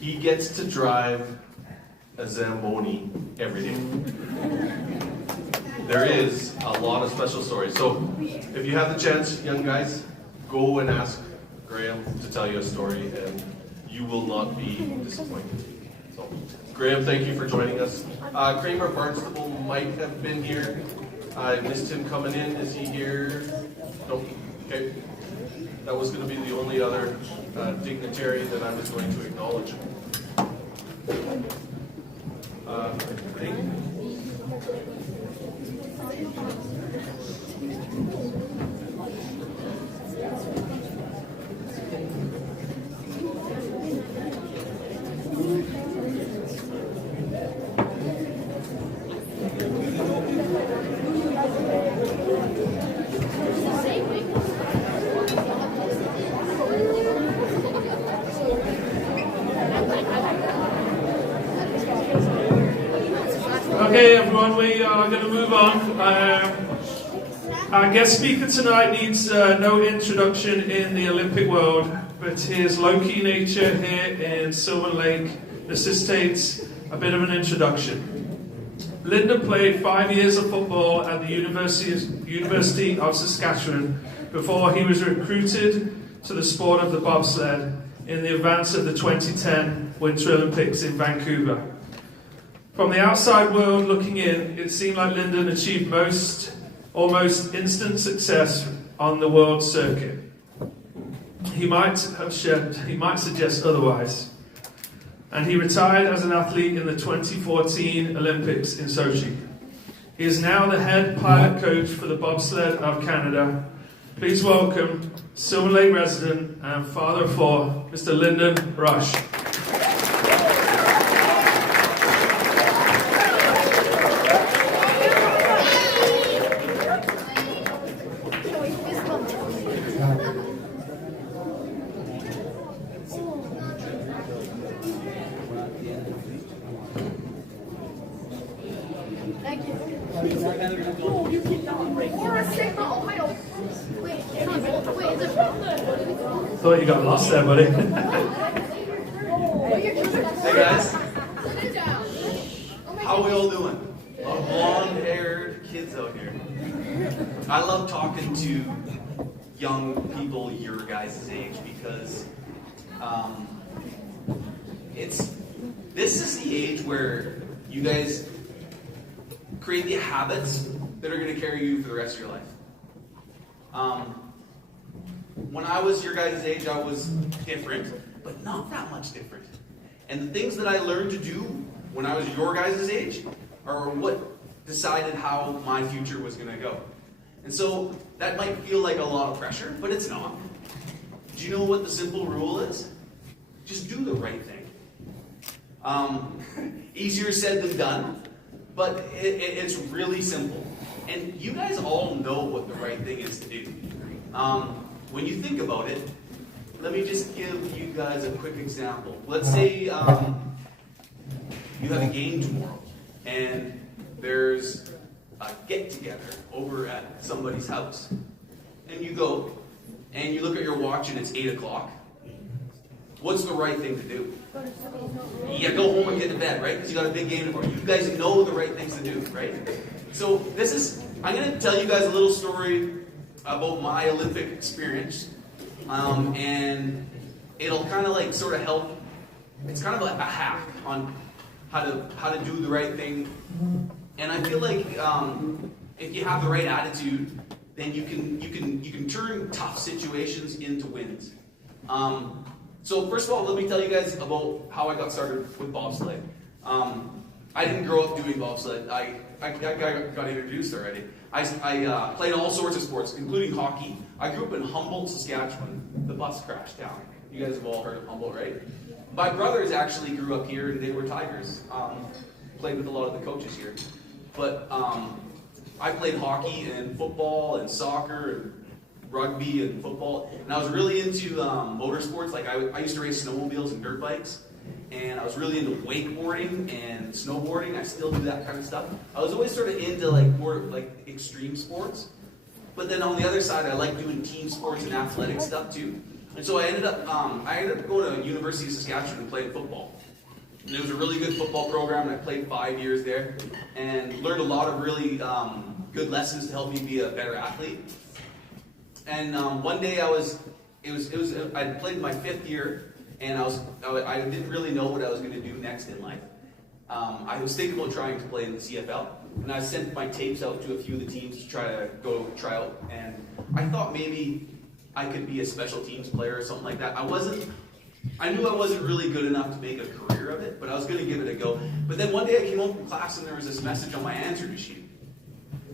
He gets to drive a Zamboni every day. There is a lot of special stories. So if you have the chance, young guys, go and ask Graham to tell you a story, and you will not be disappointed. So, Graham, thank you for joining us. Kramer Barnstable might have been here. I missed him coming in. Is he here? Nope. Okay. That was going to be the only other dignitary that I was going to acknowledge. Okay, everyone, we are going to move on. Our guest speaker tonight needs no introduction in the Olympic world, but his low-key nature here in Sylvan Lake necessitates a bit of an introduction. Lyndon played 5 years of football at the University of Saskatchewan before he was recruited to the sport of the bobsled in the advance of the 2010 Winter Olympics in Vancouver. From the outside world looking in, it seemed like Lyndon achieved almost instant success on the world circuit. He might suggest otherwise. And he retired as an athlete in the 2014 Olympics in Sochi. He is now the head pilot coach for the bobsled of Canada. Please welcome Sylvan Lake resident and father of four, Mr. Lyndon Rush. Thought you got lost there, buddy. Hey guys, how are we all doing? Long-haired kids out here. I love talking to young people your guys' age because this is the age where you guys create the habits that are going to carry you for the rest of your life. When I was your guys' age, I was different, but not that much different. And the things that I learned to do when I was your guys' age are what decided how my future was going to go. And so that might feel like a lot of pressure, but it's not. Do you know what the simple rule is? Just do the right thing. Easier said than done, but it's really simple. And you guys all know what the right thing is to do. When you think about it, let me just give you guys a quick example. Let's say you have a game tomorrow, and there's a get-together over at somebody's house. And you go, and you look at your watch, and it's 8 o'clock. What's the right thing to do? Yeah, go home and get to bed, right? Because you got a big game tomorrow. You guys know the right things to do, right? So I'm going to tell you guys a little story about my Olympic experience, and it'll kind of like sort of help. It's kind of like a hack on how to do the right thing. And I feel like if you have the right attitude, then you can turn tough situations into wins. So first of all, let me tell you guys about how I got started with bobsled. I didn't grow up doing bobsled. I got introduced already. I played all sorts of sports, including hockey. I grew up in Humboldt, Saskatchewan, the bus crash town. You guys have all heard of Humboldt, right? My brothers actually grew up here, and they were Tigers. Played with a lot of the coaches here. But I played hockey and football and soccer and rugby and football. And I was really into motorsports. Like I used to race snowmobiles and dirt bikes. And I was really into wakeboarding and snowboarding. I still do that kind of stuff. I was always sort of into like more like extreme sports. But then on the other side, I like doing team sports and athletic stuff too. And so I ended up going to University of Saskatchewan and playing football. And it was a really good football program, and I played 5 years there, and learned a lot of really good lessons to help me be a better athlete. And one day I played my 5th year, and I didn't really know what I was going to do next in life. I was thinking about trying to play in the CFL, and I sent my tapes out to a few of the teams to try out, and I thought maybe I could be a special teams player or something like that. I knew I wasn't really good enough to make a career of it, but I was going to give it a go. But then one day I came home from class and there was this message on my answering machine.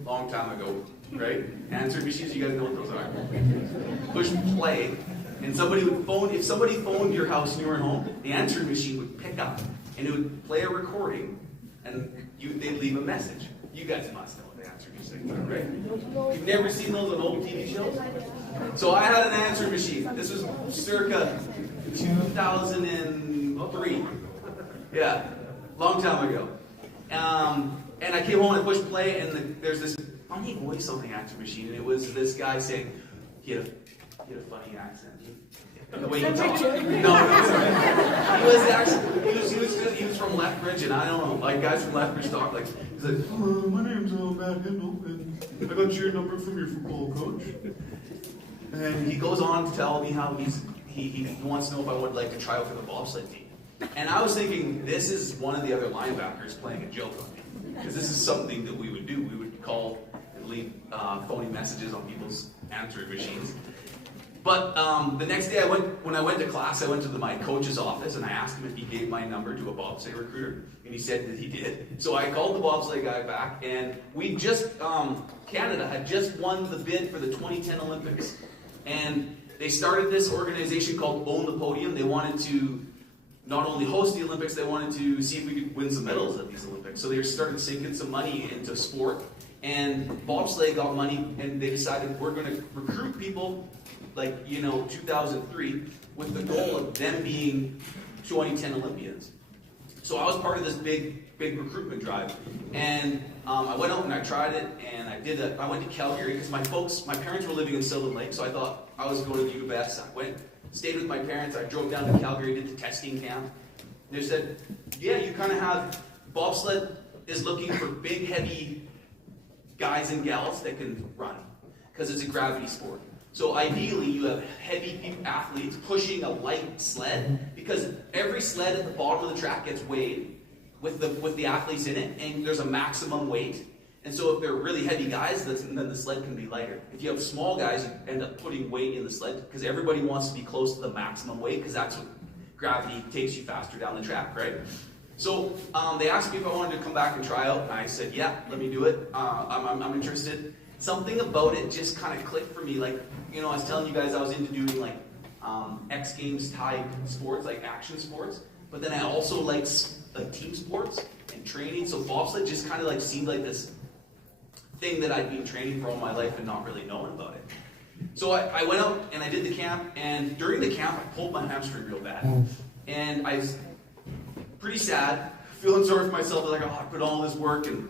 Long time ago, right? Answering machines, you guys know what those are. Push play, and if somebody phoned your house and you were at home, the answering machine would pick up and it would play a recording and they'd leave a message. You guys must know what the answering machine is, right? You've never seen those on old TV shows? So I had an answering machine. This was circa 2003. Yeah, long time ago. And I came home and I pushed play, and there's this funny voice on the answering machine, and it was this guy saying, he had a funny accent. The way he talked. No, sorry. He was from Lethbridge, and I don't know, like guys from Lethbridge talk like, he's like, my name's Matt Hindle, and I got your number from your football coach. And he goes on to tell me how he wants to know if I would like to try out for the bobsled team. And I was thinking, this is one of the other linebackers playing a joke on me. Because this is something that we would do. We would call and leave phony messages on people's answering machines. But the next day, when I went to class, I went to my coach's office and I asked him if he gave my number to a bobsleigh recruiter, and he said that he did. So I called the bobsleigh guy back, and Canada had just won the bid for the 2010 Olympics, and they started this organization called Own the Podium. They wanted to not only host the Olympics, they wanted to see if we could win some medals at these Olympics. So they started sinking some money into sport, and bobsleigh got money, and they decided we're going to recruit people like, 2003, with the goal of them being 2010 Olympians. So I was part of this big recruitment drive, and I went out and I tried it, and I went to Calgary because my parents were living in Sylvan Lake, so I thought I was going to the U of S. I stayed with my parents, I drove down to Calgary, did the testing camp, and they said, yeah, you kind of have, bobsled is looking for big, heavy guys and gals that can run, because it's a gravity sport. So ideally, you have heavy athletes pushing a light sled, because every sled at the bottom of the track gets weighed with the athletes in it, and there's a maximum weight. And so if they're really heavy guys, then the sled can be lighter. If you have small guys, you end up putting weight in the sled, because everybody wants to be close to the maximum weight, because that's what gravity takes you faster down the track, right? So they asked me if I wanted to come back and try out, and I said, yeah, let me do it. I'm interested. Something about it just kind of clicked for me. Like, I was telling you guys I was into doing like X Games type sports, like action sports. But then I also liked like team sports and training. So bobsled just kind of like seemed like this thing that I'd been training for all my life and not really knowing about it. So I went out and I did the camp. And during the camp, I pulled my hamstring real bad. And I was pretty sad, feeling sorry for myself. I was like, I put all this work. And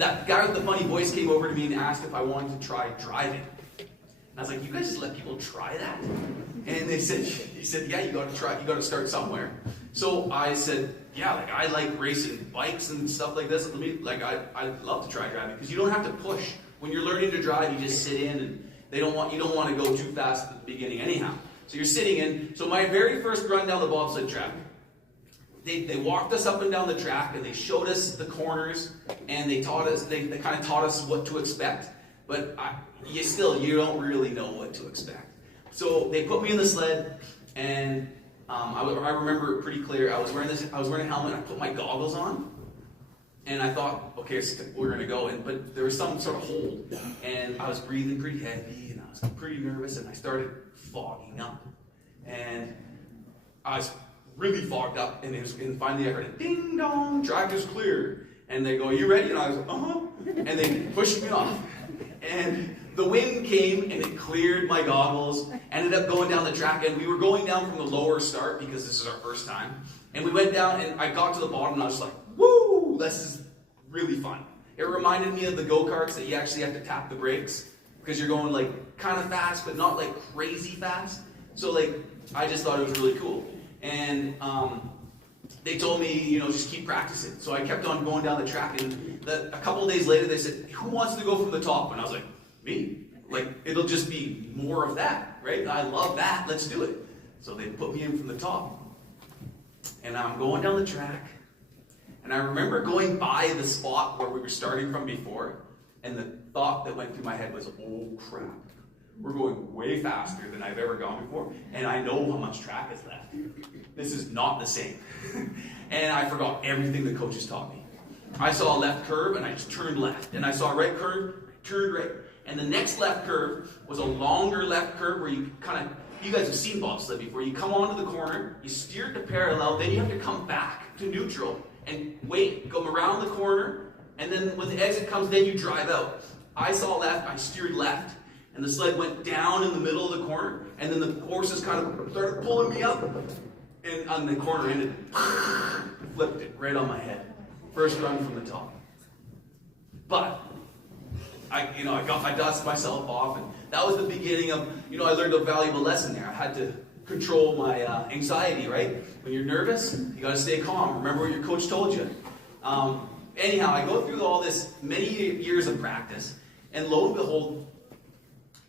that guy with the funny voice came over to me and asked if I wanted to try driving. And I was like, you guys just let people try that? And he said, yeah, you got to start somewhere. So I said, yeah, like I like racing bikes and stuff like this. I'd love to try driving, because you don't have to push. When you're learning to drive, you just sit in, and you don't want to go too fast at the beginning anyhow. So you're sitting in. So my very first run down the bobsled track, they walked us up and down the track, and they showed us the corners, and they kind of taught us what to expect. But you don't really know what to expect. So they put me in the sled, and I remember it pretty clear. I was wearing a helmet, and I put my goggles on, and I thought, okay, we're gonna go. But there was some sort of hold, and I was breathing pretty heavy, and I was pretty nervous, and I started fogging up, and I was really fogged up, and finally I heard a ding dong, track is clear, and they go, you ready? And I was like, and they pushed me off. And the wind came and it cleared my goggles, ended up going down the track, and we were going down from the lower start because this is our first time. And we went down, and I got to the bottom, and I was like, woo, this is really fun. It reminded me of the go-karts that you actually have to tap the brakes because you're going like kind of fast, but not like crazy fast. So like, I just thought it was really cool. And they told me, you know, just keep practicing. So I kept on going down the track, and a couple of days later they said, who wants to go from the top? And I was like, me. Like, it'll just be more of that, right? I love that, let's do it. So they put me in from the top. And I'm going down the track, and I remember going by the spot where we were starting from before, and the thought that went through my head was, oh crap, we're going way faster than I've ever gone before, and I know how much track is left. This is not the same. And I forgot everything the coaches taught me. I saw a left curve, and I just turned left. And I saw a right curve, turned right. And the next left curve was a longer left curve where you you guys have seen bobsled before. You come onto the corner, you steer to parallel, then you have to come back to neutral and wait, go around the corner, and then when the exit comes, then you drive out. I saw left, I steered left, and the sled went down in the middle of the corner, and then the horses kind of started pulling me up, and on the corner ended, flipped it right on my head. First run from the top. But I dusted myself off, and that was the beginning of, I learned a valuable lesson there. I had to control my anxiety, right? When you're nervous, you got to stay calm. Remember what your coach told you. Anyhow, I go through all this many years of practice, and lo and behold,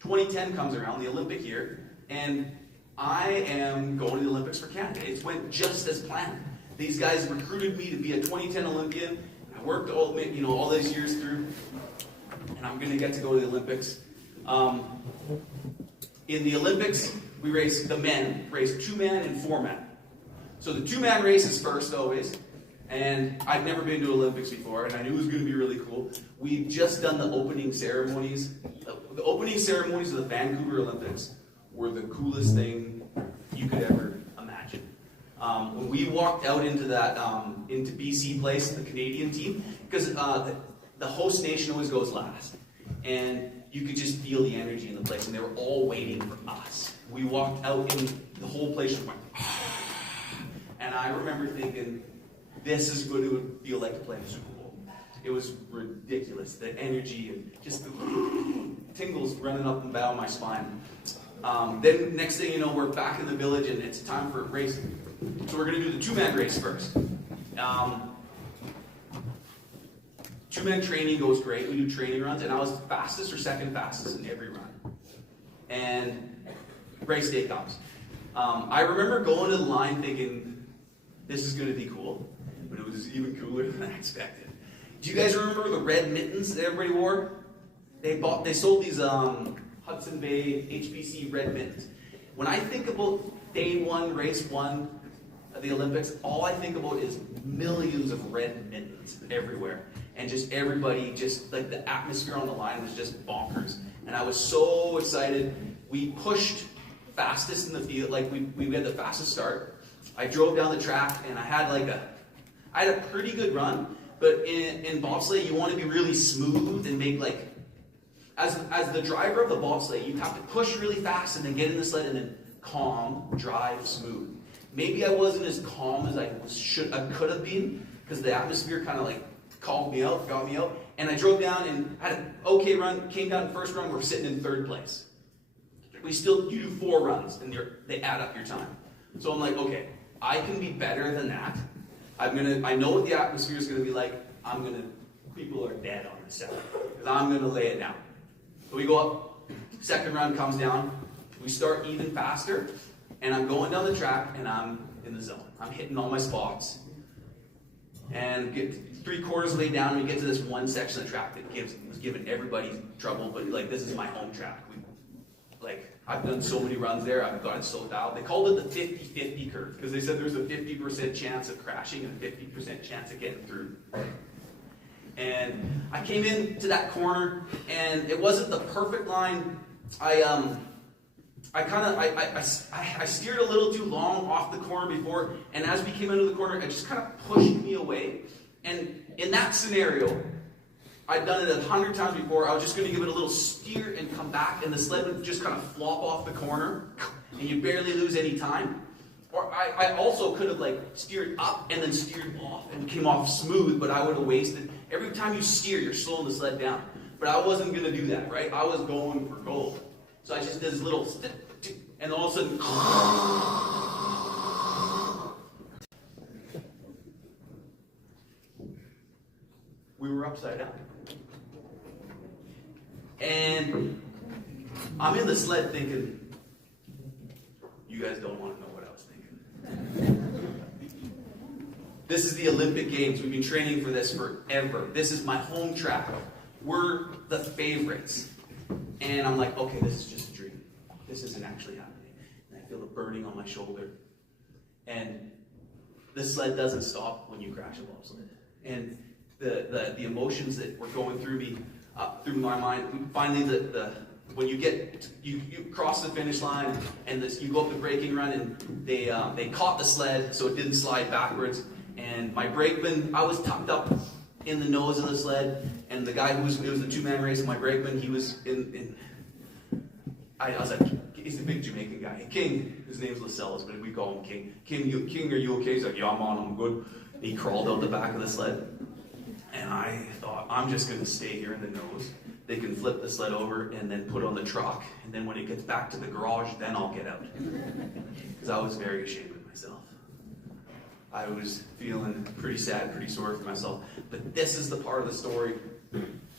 2010 comes around, the Olympic year, and I am going to the Olympics for Canada. It went just as planned. These guys recruited me to be a 2010 Olympian. I worked all these years through, and I'm going to get to go to the Olympics. In the Olympics, the men race 2-man and 4-man. So the 2-man race is first always, and I'd never been to Olympics before, and I knew it was going to be really cool. We'd just done the opening ceremonies. The opening ceremonies of the Vancouver Olympics were the coolest thing you could ever imagine. When we walked out into into BC Place, the Canadian team, because the host nation always goes last, and you could just feel the energy in the place, and they were all waiting for us. We walked out, and the whole place just went, and I remember thinking, this is what it would feel like to play in the Super Bowl. It was ridiculous, the energy and just the tingles running up and down my spine. Then next thing you know, we're back in the village, and it's time for racing. So we're going to do the 2-man race first. 2-man training goes great. We do training runs, and I was fastest or second fastest in every run. And race day comes. I remember going to the line thinking, this is going to be cool, but it was even cooler than I expected. Do you guys remember the red mittens that everybody wore? They sold these Hudson Bay HBC red mittens. When I think about day one, race one of the Olympics, all I think about is millions of red mittens everywhere. And just everybody, just like the atmosphere on the line was just bonkers. And I was so excited. We pushed fastest in the field, like we had the fastest start. I drove down the track, and I had a pretty good run. But in bobsleigh, you want to be really smooth and make as the driver of the bobsleigh, you have to push really fast and then get in the sled and then calm, drive, smooth. Maybe I wasn't as calm as I could have been, because the atmosphere kind of called me out, got me out, and I drove down and had an okay run, came down first run, we're sitting in third place. You do 4 runs, and they add up your time. So I'm like, okay, I can be better than that. I know what the atmosphere is going to be like. People are dead on the second, because I'm going to lay it down. So we go up, second run comes down, we start even faster, and I'm going down the track, and I'm in the zone. I'm hitting all my spots. And get 3/4 of the way down, and we get to this one section of the track that was giving everybody trouble, but this is my home track. I've done so many runs there, I've gotten so dialed. They called it the 50-50 curve, because they said there's a 50% chance of crashing and a 50% chance of getting through. And I came into that corner, and it wasn't the perfect line. I steered a little too long off the corner before, and as we came into the corner, it just kind of pushed me away. And in that scenario, I'd done it 100 times before. I was just going to give it a little steer and come back, and the sled would just kind of flop off the corner, and you barely lose any time. Or I also could have steered up and then steered off and came off smooth, but I would have wasted. Every time you steer, you're slowing the sled down. But I wasn't going to do that, right? I was going for gold. So I just did this little and all of a sudden, we were upside down. And I'm in the sled thinking, you guys don't want to know what I was thinking. This is the Olympic Games. We've been training for this forever. This is my home track. We're the favorites. And I'm like, okay, this is just a dream. This isn't actually happening. And I feel the burning on my shoulder. And the sled doesn't stop when you crash a bobsled. And the emotions that were going through me, through my mind, finally when you cross the finish line and you go up the braking run, and they caught the sled so it didn't slide backwards. And my brakeman, I was tucked up in the nose of the sled, and the guy it was the 2-man race, and my brakeman, he was I was like, he's a big Jamaican guy. King, his name's Lascelles, but we call him King. King, are you okay? He's like, yeah, I'm good. And he crawled out the back of the sled. And I thought, I'm just going to stay here in the nose. They can flip the sled over and then put it on the truck. And then when it gets back to the garage, then I'll get out. Because I was very ashamed of myself. I was feeling pretty sad, pretty sorry for myself. But this is the part of the story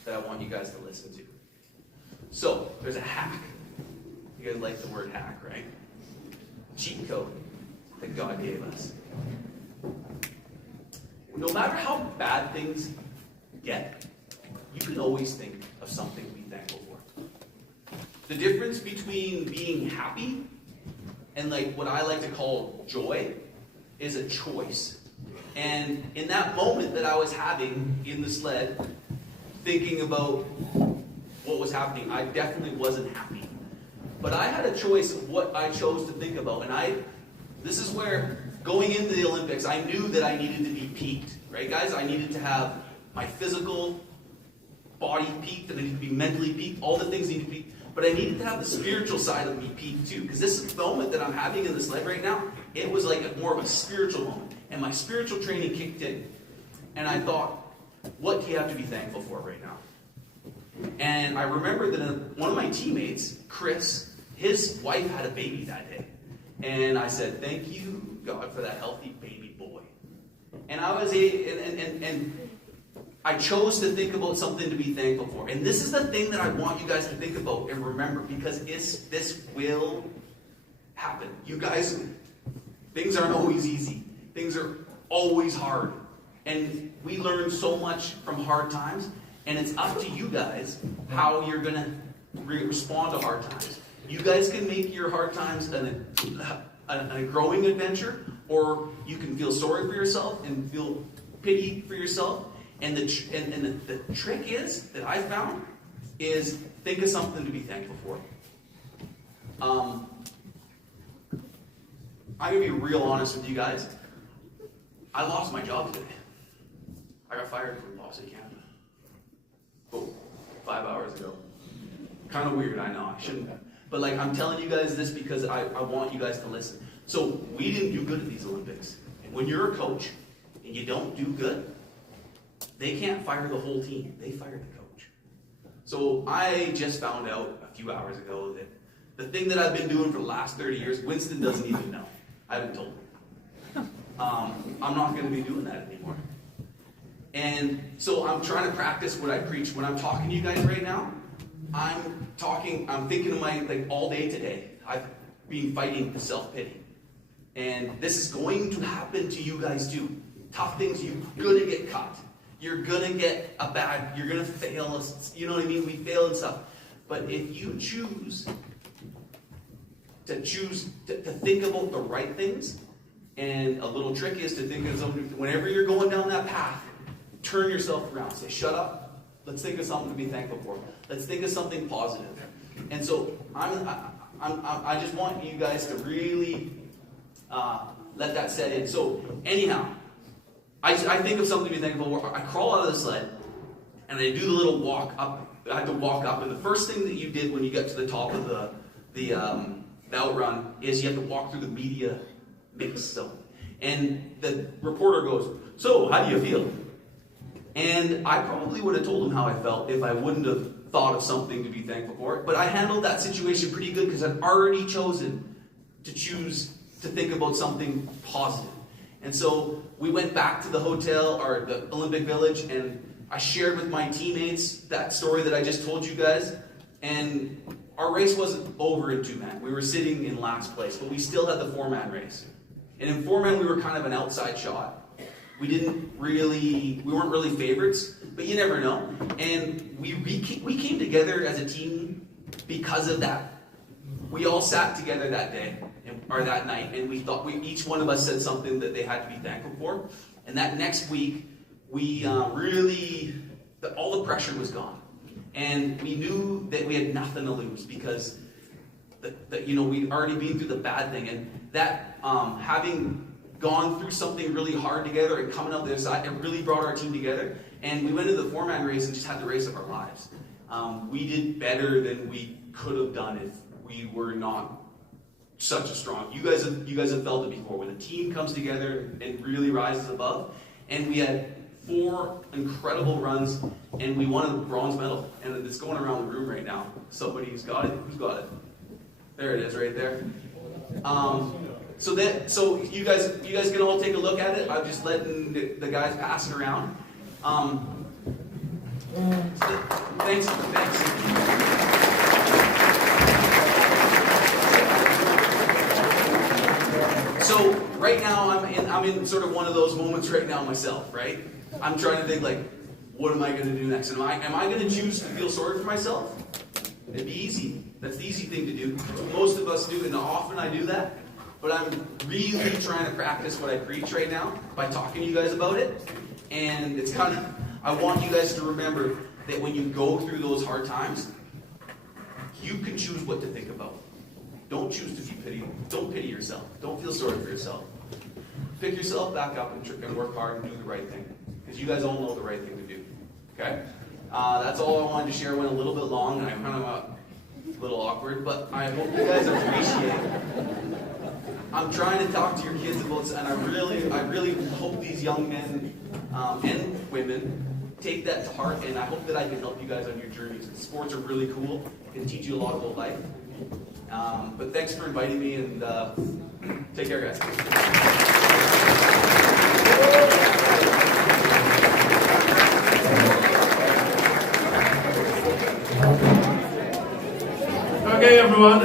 that I want you guys to listen to. So, there's a hack. You guys like the word hack, right? Cheat code that God gave us. No matter how bad things get, you can always think of something to be thankful for. The difference between being happy and what I like to call joy is a choice. And in that moment that I was having in the sled, thinking about what was happening, I definitely wasn't happy. But I had a choice of what I chose to think about. And this is where, going into the Olympics, I knew that I needed to be peaked. Right, guys? I needed to have my physical body peaked, and I needed to be mentally peaked. All the things need to be. But I needed to have the spiritual side of me peaked too. Because this moment that I'm having in the sled right now, it was like more of a spiritual moment. And my spiritual training kicked in. And I thought, what do you have to be thankful for right now? And I remember that one of my teammates, Chris, his wife had a baby that day. And I said, thank you, God, for that healthy baby boy. And I chose to think about something to be thankful for. And this is the thing that I want you guys to think about and remember, because this will happen. You guys, things aren't always easy. Things are always hard. And we learn so much from hard times. And it's up to you guys how you're going to respond to hard times. You guys can make your hard times a growing adventure, or you can feel sorry for yourself and feel pity for yourself. And the trick is, that I found, is think of something to be thankful for. I'm going to be real honest with you guys. I lost my job today. I got fired from Law City, Canada. 5 hours ago. Kind of weird, I know. I shouldn't have. But I'm telling you guys this because I want you guys to listen. So we didn't do good at these Olympics. And when you're a coach and you don't do good, they can't fire the whole team. They fire the coach. So I just found out a few hours ago that the thing that I've been doing for the last 30 years, Winston doesn't even know. I haven't told him. I'm not going to be doing that anymore. And so I'm trying to practice what I preach. When I'm talking to you guys right now, I'm thinking of my, all day today, I've been fighting self-pity. And this is going to happen to you guys too. Tough things, you're going to get cut. You're going to get you're going to fail. You know what I mean? We fail and stuff. But if you choose to think about the right things, and a little trick is to think of something, whenever you're going down that path, turn yourself around. Say, shut up. Let's think of something to be thankful for. Let's think of something positive. And so I just want you guys to really let that set in. So anyhow, I think of something to be thankful for. I crawl out of the sled, and I do the little walk up. I have to walk up, and the first thing that you did when you get to the top of the outrun is you have to walk through the media mix zone. And the reporter goes, so how do you feel? And I probably would have told him how I felt if I wouldn't have thought of something to be thankful for. But I handled that situation pretty good because I'd already chosen to choose to think about something positive. And so we went back to the hotel, or the Olympic Village, and I shared with my teammates that story that I just told you guys. And our race wasn't over in 2-man. We were sitting in last place, but we still had the 4-man race. And in 4-man, we were kind of an outside shot. We weren't really favorites, but you never know. And we came together as a team because of that. We all sat together that day, or that night, and we thought each one of us said something that they had to be thankful for. And that next week, we all the pressure was gone. And we knew that we had nothing to lose because we'd already been through the bad thing. And that having gone through something really hard together and coming out the other side, it really brought our team together. And we went into the 4-man race and just had the race of our lives. We did better than we could have done if we were not such a strong. You guys have felt it before when a team comes together and really rises above. And we had 4 incredible runs, and we won a bronze medal. And it's going around the room right now. Somebody's got it. Who's got it? There it is, right there. So you guys can all take a look at it. I'm just letting the guys pass it around. Thanks. So right now I'm in sort of one of those moments right now myself, right? I'm trying to think like, what am I going to do next? Am I going to choose to feel sorry for myself? It'd be easy. That's the easy thing to do. Most of us do, and often I do that. But I'm really trying to practice what I preach right now by talking to you guys about it. And it's kind of, I want you guys to remember that when you go through those hard times, you can choose what to think about. Don't choose to be pity. Don't pity yourself. Don't feel sorry for yourself. Pick yourself back up and work hard and do the right thing. Because you guys all know the right thing to do. Okay? That's all I wanted to share. Went a little bit long, and I'm kind of a little awkward, but I hope you guys appreciate it. I'm trying to talk to your kids about, and I really hope these young men and women take that to heart, and I hope that I can help you guys on your journeys. Sports are really cool. It can teach you a lot about life. But thanks for inviting me, and take care, guys. Okay, everyone.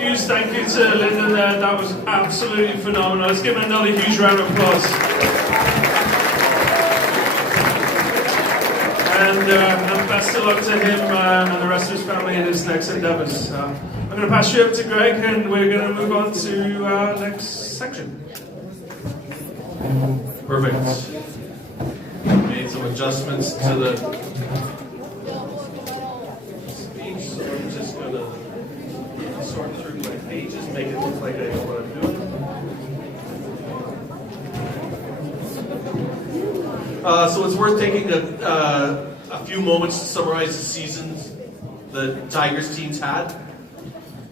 Huge thank you to Linda there. That was absolutely phenomenal. Let's give him another huge round of applause. And best of luck to him and the rest of his family in his next endeavors. I'm going to pass you over to Greg, and we're going to move on to our next section. Perfect. Made some adjustments to the speech, so I'm just going to sort through my pages, make it look like I know what I'm doing. So it's worth taking a few moments to summarize the seasons the Tigers teams had.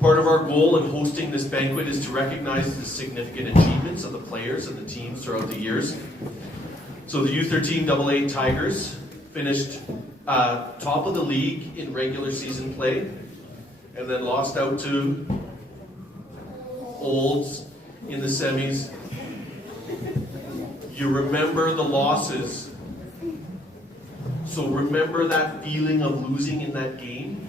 Part of our goal in hosting this banquet is to recognize the significant achievements of the players and the teams throughout the years. So the U13 AA Tigers finished top of the league in regular season play, and then lost out to Olds in the semis. You remember the losses, so remember that feeling of losing in that game.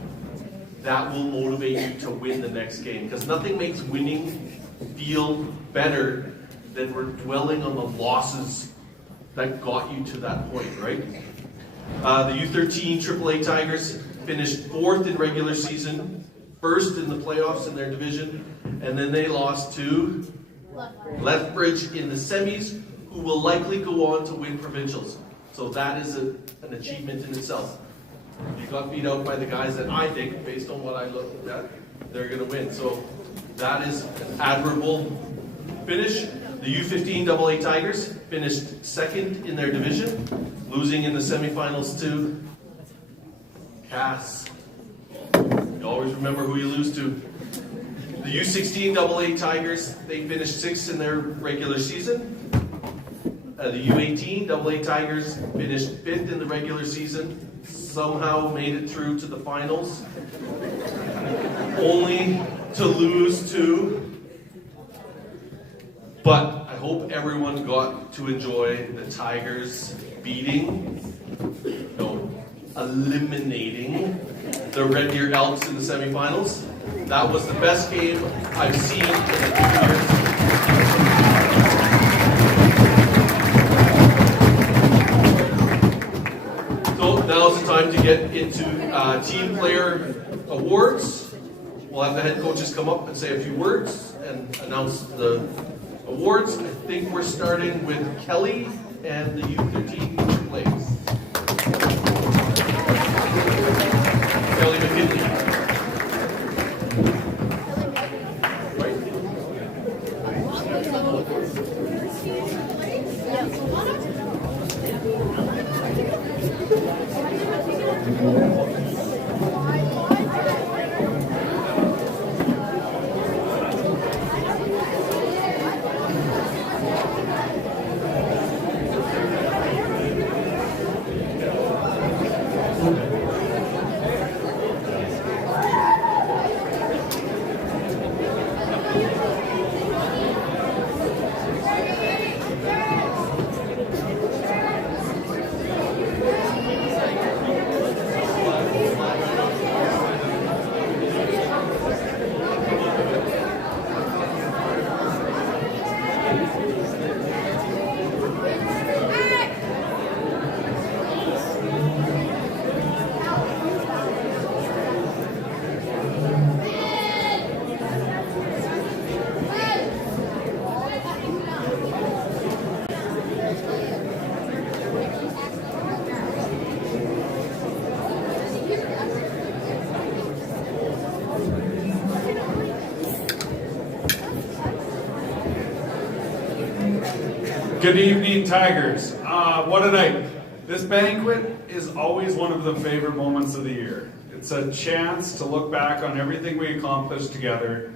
That will motivate you to win the next game, because nothing makes winning feel better than we're dwelling on the losses that got you to that point, right? The U13 AAA Tigers finished 4th in regular season, 1st in the playoffs in their division, and then they lost to Lethbridge in the semis, who will likely go on to win provincials. So that is an achievement in itself. You got beat out by the guys that I think, based on what I looked at, they're going to win. So that is an admirable finish. The U15 AA Tigers finished 2nd in their division, losing in the semifinals to Cass. You always remember who you lose to. The U16 AA Tigers, they finished 6th in their regular season. The U18 AA Tigers finished 5th in the regular season. Somehow made it through to the finals, only to lose to But I hope everyone got to enjoy the Tigers eliminating the Red Deer Elks in the semifinals. That was the best game I've seen in a few years. So now's the time to get into team player awards. We'll have the head coaches come up and say a few words and announce the awards. I think we're starting with Kelly and the U13 plays. Kelly McKinley. Good evening, Tigers. What a night. This banquet is always one of the favorite moments of the year. It's a chance to look back on everything we accomplished together,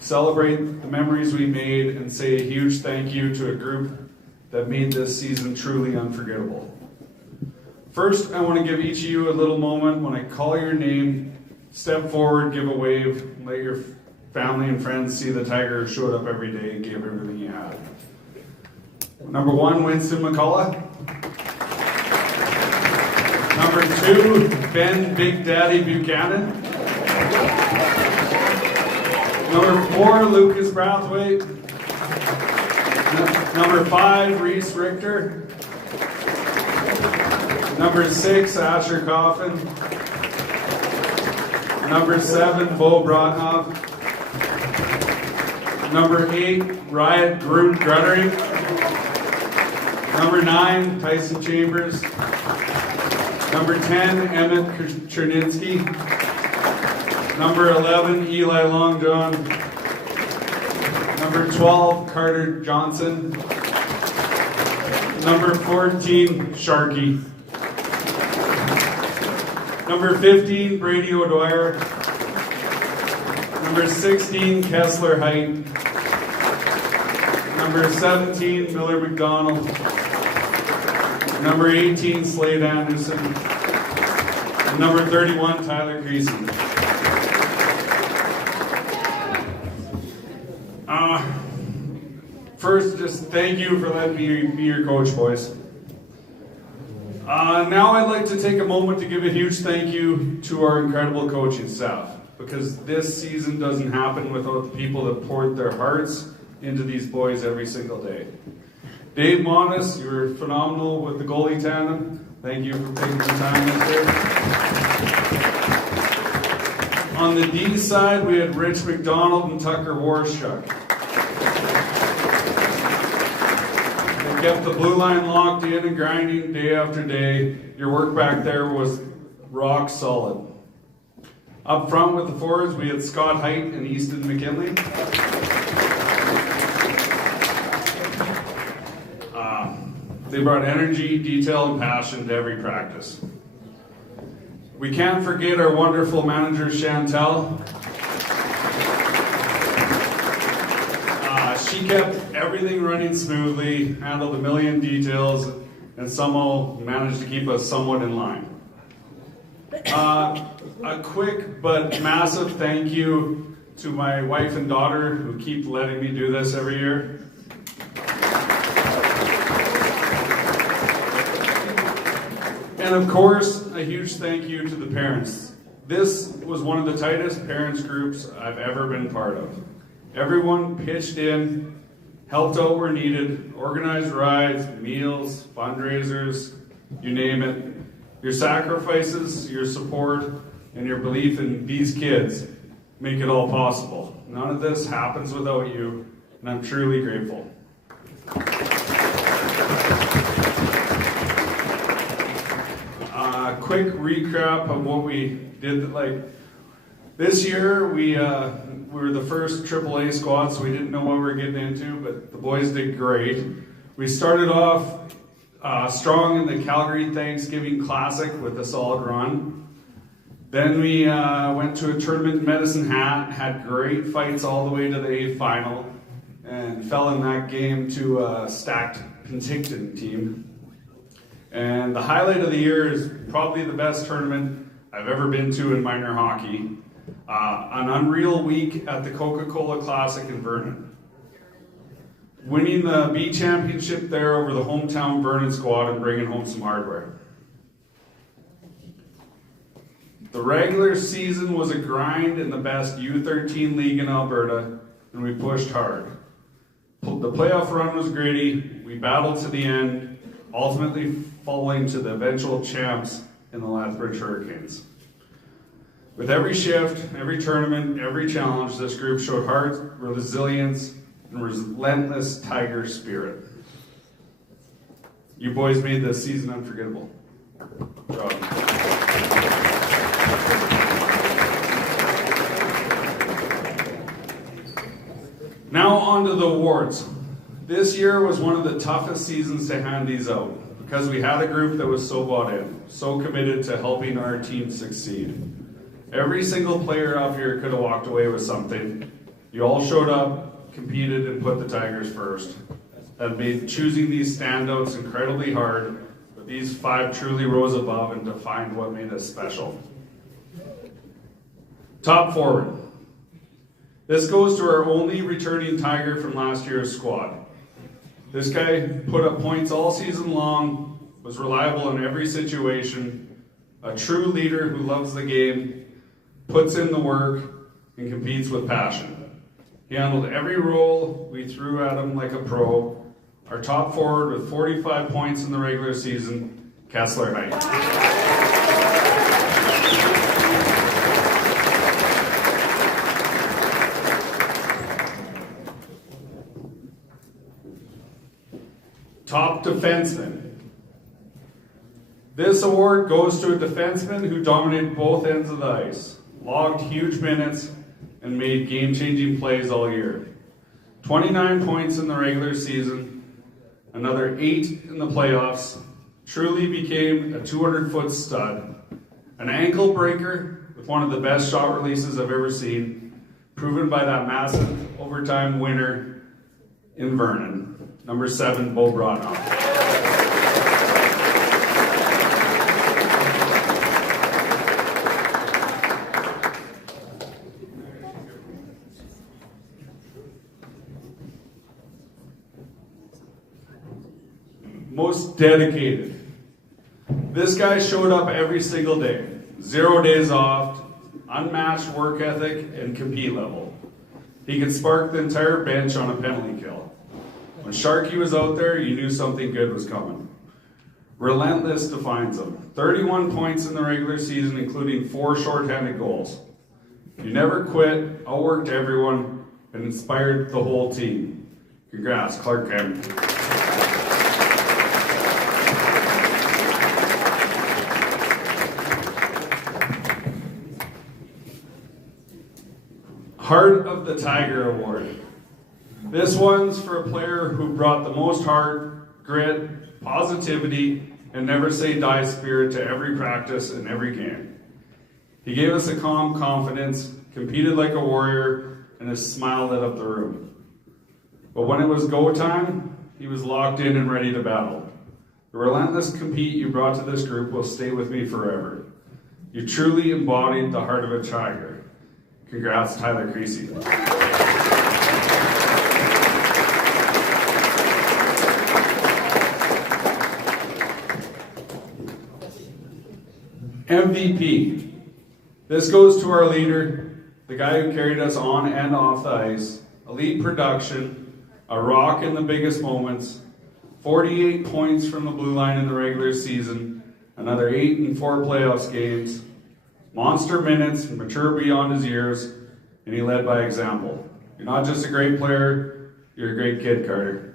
celebrate the memories we made, and say a huge thank you to a group that made this season truly unforgettable. First, I want to give each of you a little moment. When I call your name, step forward, give a wave, let your family and friends see the Tiger who showed up every day and gave everything you had. Number 1, Winston McCullough. Number 2, Ben Big Daddy Buchanan. Number 4, Lucas Brathwaite. Number 5, Reese Richter. Number 6, Asher Coffin. Number 7, Bo Brotnoff. Number 8, Riot Gruttery. Number 9, Tyson Chambers. Number 10, Emmett Chernitzky. Number 11, Eli Longjohn. Number 12, Carter Johnson. Number 14, Sharkey. Number 15, Brady O'Dwyer. Number 16, Kessler Height. Number 17, Miller McDonald. Number 18, Slade Anderson. And number 31, Tyler Creasy. First, just thank you for letting me be your coach, boys. Now I'd like to take a moment to give a huge thank you to our incredible coaching staff, because this season doesn't happen without the people that poured their hearts into these boys every single day. Dave Monis, you were phenomenal with the goalie tandem. Thank you for taking the time this year. On the D side, we had Rich McDonald and Tucker Warschuk. They kept the blue line locked in and grinding day after day. Your work back there was rock solid. Up front with the forwards, we had Scott Height and Easton McKinley. They brought energy, detail, and passion to every practice. We can't forget our wonderful manager, Chantel. She kept everything running smoothly, handled a million details, and somehow managed to keep us somewhat in line. A quick but massive thank you to my wife and daughter who keep letting me do this every year. And of course, a huge thank you to the parents. This was one of the tightest parents groups I've ever been part of. Everyone pitched in, helped out where needed, organized rides, meals, fundraisers, you name it. Your sacrifices, your support, and your belief in these kids make it all possible. None of this happens without you, and I'm truly grateful. Quick recap of what we did. This year, we were the first AAA squad, so we didn't know what we were getting into, but the boys did great. We started off strong in the Calgary Thanksgiving Classic with a solid run. Then we went to a tournament in Medicine Hat, had great fights all the way to the A final, and fell in that game to a stacked Penticton team. And the highlight of the year is probably the best tournament I've ever been to in minor hockey. An unreal week at the Coca-Cola Classic in Vernon. Winning the B championship there over the hometown Vernon squad and bringing home some hardware. The regular season was a grind in the best U13 league in Alberta, and we pushed hard. The playoff run was gritty, we battled to the end, ultimately falling to the eventual champs in the Lethbridge Hurricanes. With every shift, every tournament, every challenge, this group showed heart, resilience, and relentless Tiger spirit. You boys made this season unforgettable. Good job. Now on to the awards. This year was one of the toughest seasons to hand these out because we had a group that was so bought in, so committed to helping our team succeed. Every single player up here could have walked away with something. You all showed up, competed, and put the Tigers first. That made choosing these standouts incredibly hard, but these 5 truly rose above and defined what made us special. Top forward. This goes to our only returning Tiger from last year's squad. This guy put up points all season long, was reliable in every situation, a true leader who loves the game, puts in the work, and competes with passion. He handled every role we threw at him like a pro. Our top forward with 45 points in the regular season, Kessler Height. Top defenseman. This award goes to a defenseman who dominated both ends of the ice, logged huge minutes, and made game-changing plays all year. 29 points in the regular season, another 8 in the playoffs, truly became a 200-foot stud, an ankle breaker with one of the best shot releases I've ever seen, proven by that massive overtime winner in Vernon. Number 7, Bo Brodnoff. Most dedicated. This guy showed up every single day. 0 days off, unmatched work ethic, and compete level. He could spark the entire bench on a penalty kill. When Sharky was out there, you knew something good was coming. Relentless defines him. 31 points in the regular season, including 4 shorthanded goals. You never quit, outworked everyone, and inspired the whole team. Congrats, Clark Kent. Heart of the Tiger Award. This one's for a player who brought the most heart, grit, positivity, and never say die spirit to every practice and every game. He gave us a calm confidence, competed like a warrior, and his smile lit up the room. But when it was go time, he was locked in and ready to battle. The relentless compete you brought to this group will stay with me forever. You truly embodied the heart of a Tiger. Congrats, Tyler Creasy. MVP. This goes to our leader, the guy who carried us on and off the ice. Elite production, a rock in the biggest moments, 48 points from the blue line in the regular season, another 8 in 4 playoffs games, monster minutes, mature beyond his years, and he led by example. You're not just a great player, you're a great kid, Carter.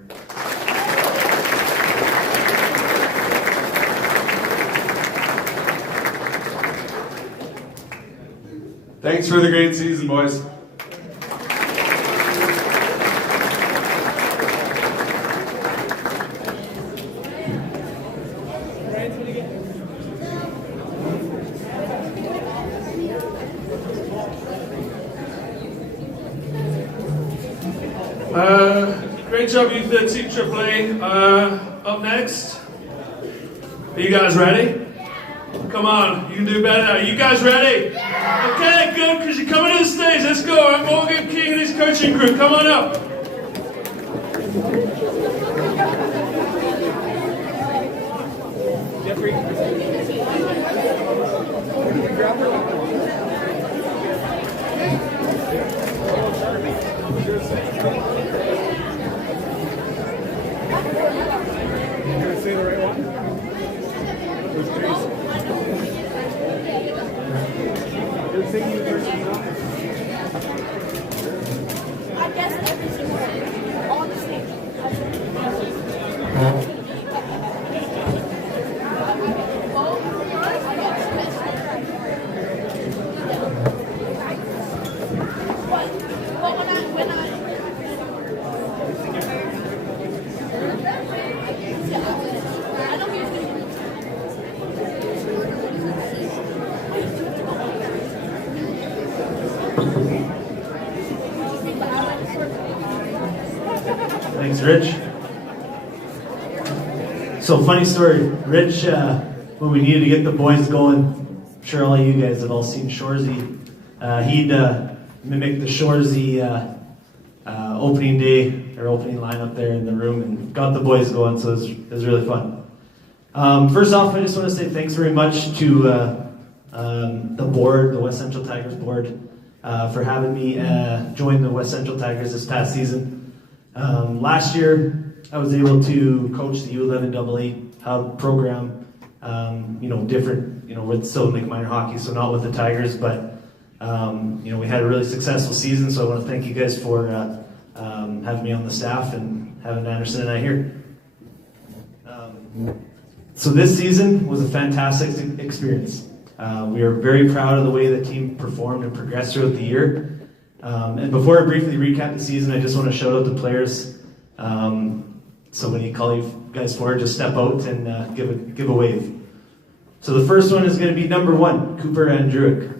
Thanks for the great season, boys. Great job, you 13 AAA. Up next. Are you guys ready? Come on, you can do better. Are you guys ready? Okay, good, because you're coming to the stage. Let's go. I'm Morgan King and his coaching crew. Come on up. Say the right one. I guess everything on the stage. But when I don't hear Thanks, Rich. So, funny story. Rich, when we needed to get the boys going, I'm sure all of you guys have all seen Shorzy. He'd mimic the Shorzy opening day or opening line up there in the room and got the boys going, so it was really fun. First off, I just want to say thanks very much to the board, the West Central Tigers board, for having me join the West Central Tigers this past season. Last year, I was able to coach the U11 AA program, different, with still Nick Minor hockey, so not with the Tigers, but, we had a really successful season, so I want to thank you guys for having me on the staff and having Anderson and I here. So this season was a fantastic experience. We are very proud of the way the team performed and progressed throughout the year. And before I briefly recap the season, I just want to shout out the players. So when you call you guys forward, just step out and give a wave. So the first one is going to be number 1, Cooper Andruick.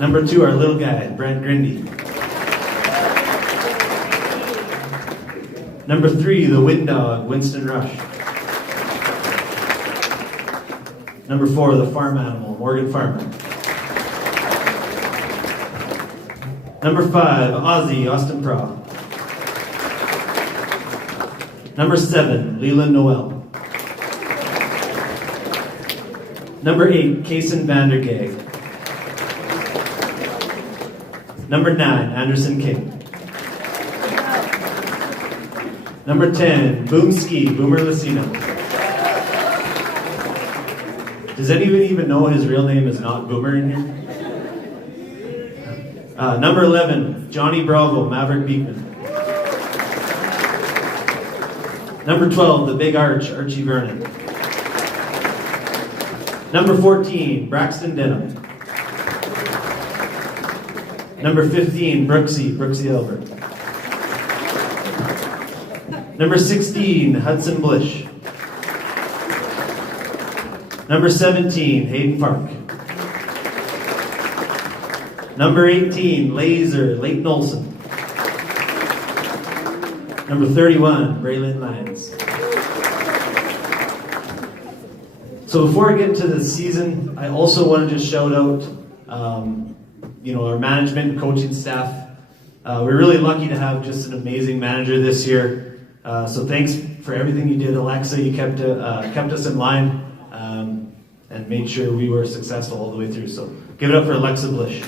Number 2, our little guy, Brent Grindy. Number 3, the wind dog, Winston Rush. Number 4, the farm animal, Morgan Farmer. Number 5, Aussie, Austin Prow. Number 7, Leland Noel. Number 8, Kaysen Vandergag. Number 9, Anderson King. Number 10, Boomski, Boomer Lucino. Does anyone even know his real name is not Boomer in here? Number 11, Johnny Bravo, Maverick Beekman. Number 12, the Big Arch, Archie Vernon. Number 14, Braxton Denham. Number 15, Brooksy Albert. Number 16, Hudson Blish. Number 17, Hayden Park. Number 18, Laser, Leighton Olson. Number 31, Braylon Lyons. So before I get into the season, I also want to just shout out, our management and coaching staff. We're really lucky to have just an amazing manager this year. So thanks for everything you did, Alexa. You kept us in line and made sure we were successful all the way through. So give it up for Alexa Blish.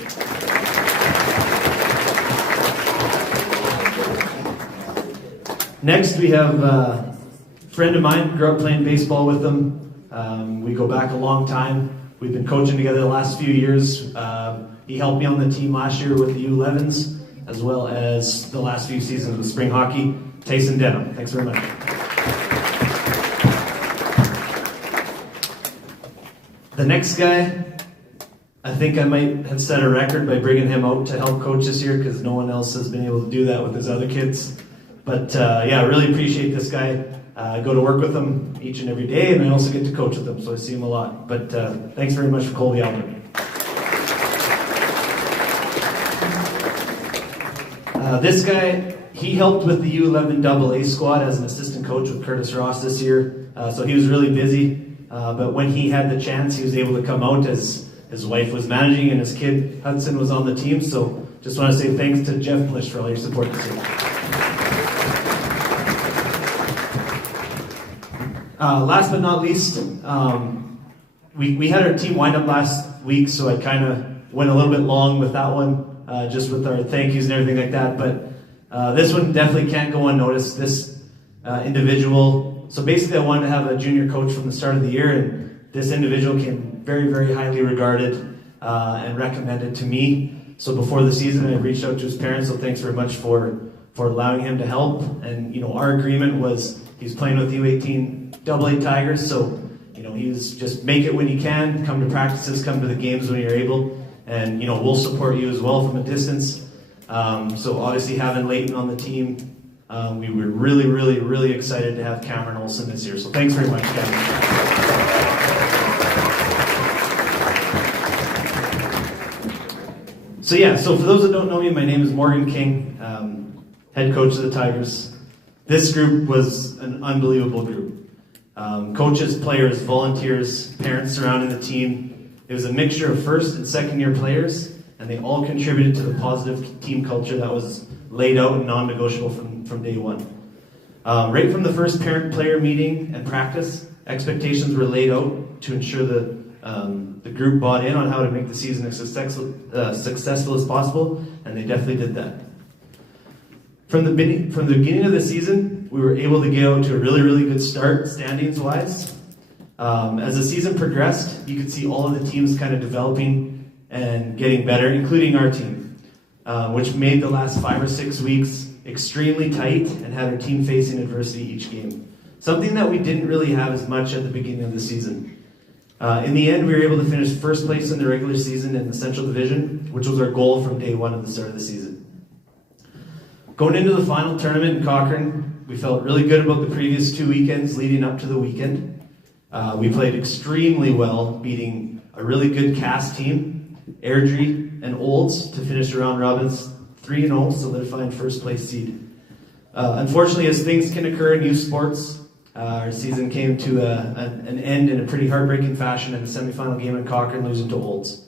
Next, we have a friend of mine. Grew up playing baseball with him. We go back a long time. We've been coaching together the last few years. He helped me on the team last year with the U11s, as well as the last few seasons with spring hockey. Tyson Denham. Thanks very much. The next guy, I think I might have set a record by bringing him out to help coach this year because no one else has been able to do that with his other kids. But yeah, I really appreciate this guy. I go to work with him each and every day, and I also get to coach with him, so I see him a lot. But thanks very much for Colby Albert. This guy, he helped with the U11 AA squad as an assistant coach with Curtis Ross this year. So he was really busy. But when he had the chance, he was able to come out as his wife was managing and his kid Hudson was on the team. So just want to say thanks to Jeff Blish for all your support this year. Last but not least, we had our team wind up last week, so I kind of went a little bit long with that one, just with our thank yous and everything like that. But this one definitely can't go unnoticed. This individual, so basically I wanted to have a junior coach from the start of the year, and this individual came very, very highly regarded and recommended to me. So before the season, I reached out to his parents, so thanks very much for allowing him to help. And, our agreement was he's playing with U18 AA Tigers, so, he was just make it when you can, come to practices, come to the games when you're able, and, we'll support you as well from a distance. So obviously having Leighton on the team, we were really, really, really excited to have Cameron Olsen this year. So thanks very much, Cameron. So for those that don't know me, my name is Morgan King, head coach of the Tigers. This group was an unbelievable group. Coaches, players, volunteers, parents surrounding the team. It was a mixture of first and second year players, and they all contributed to the positive team culture that was laid out and non-negotiable from day one. Right from the first parent-player meeting and practice, expectations were laid out to ensure the group bought in on how to make the season as successful as possible, and they definitely did that. From the beginning of the season, we were able to get out to a really, really good start, standings-wise. As the season progressed, you could see all of the teams kind of developing and getting better, including our team, which made the last 5 or 6 weeks extremely tight and had our team facing adversity each game. Something that we didn't really have as much at the beginning of the season. In the end, we were able to finish first place in the regular season in the Central Division, which was our goal from day one at the start of the season. Going into the final tournament in Cochrane, we felt really good about the previous 2 weekends leading up to the weekend. We played extremely well, beating a really good Cass team, Airdrie and Olds, to finish round robins 3-0, solidifying first place seed. Unfortunately, as things can occur in youth sports, our season came to an end in a pretty heartbreaking fashion in the semifinal game in Cochrane, losing to Olds.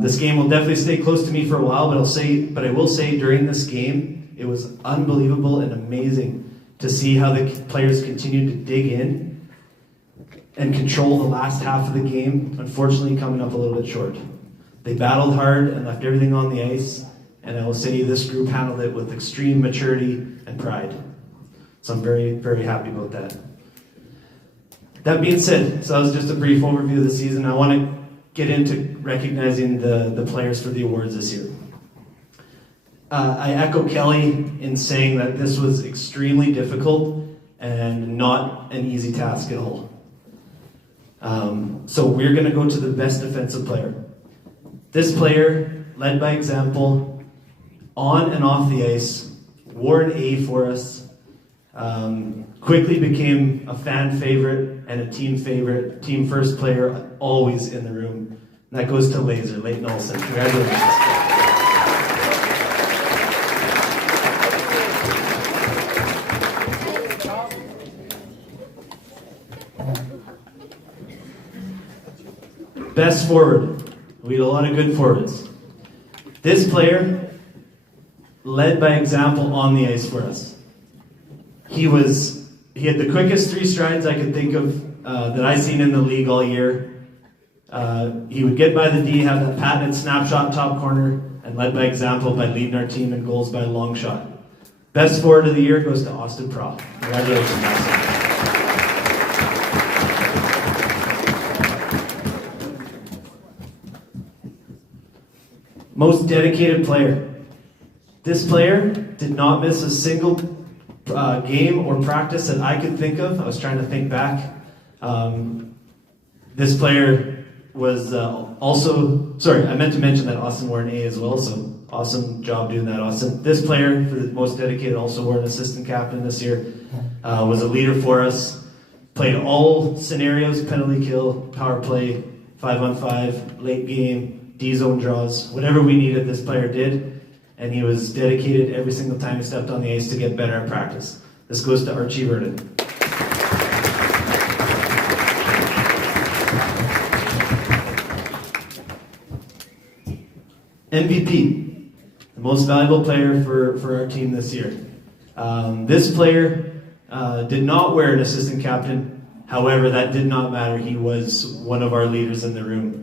This game will definitely stay close to me for a while, but I will say during this game, it was unbelievable and amazing to see how the players continued to dig in and control the last half of the game, unfortunately coming up a little bit short. They battled hard and left everything on the ice, and I will say this group handled it with extreme maturity and pride. So I'm very, very happy about that. That being said, so that was just a brief overview of the season. I want to get into recognizing the players for the awards this year. I echo Kelly in saying that this was extremely difficult and not an easy task at all. So we're going to go to the best defensive player. This player led by example, on and off the ice, wore an A for us, quickly became a fan favorite and a team favorite, team first player, always in the room. And that goes to Laser, Leighton Olsen. Congratulations. Best forward. We had a lot of good forwards. This player led by example on the ice for us. he had the quickest 3 strides I could think of that I seen in the league all year. He would get by the D, have that patented snapshot top corner, and led by example by leading our team in goals by a long shot. Best forward of the year goes to Austin Prof. Congratulations, Austin. Most dedicated player. This player did not miss a single game or practice that I could think of. I was trying to think back. This player was I meant to mention that Austin wore an A as well, so awesome job doing that, Austin. This player, for the most dedicated, also wore an assistant captain this year. Was a leader for us. Played all scenarios, penalty kill, power play, 5-on-5, late game, D-zone draws, whatever we needed, this player did, and he was dedicated every single time he stepped on the ice to get better at practice. This goes to Archie Verdon. MVP, the most valuable player for our team this year. This player did not wear an assistant captain. However, that did not matter. He was one of our leaders in the room.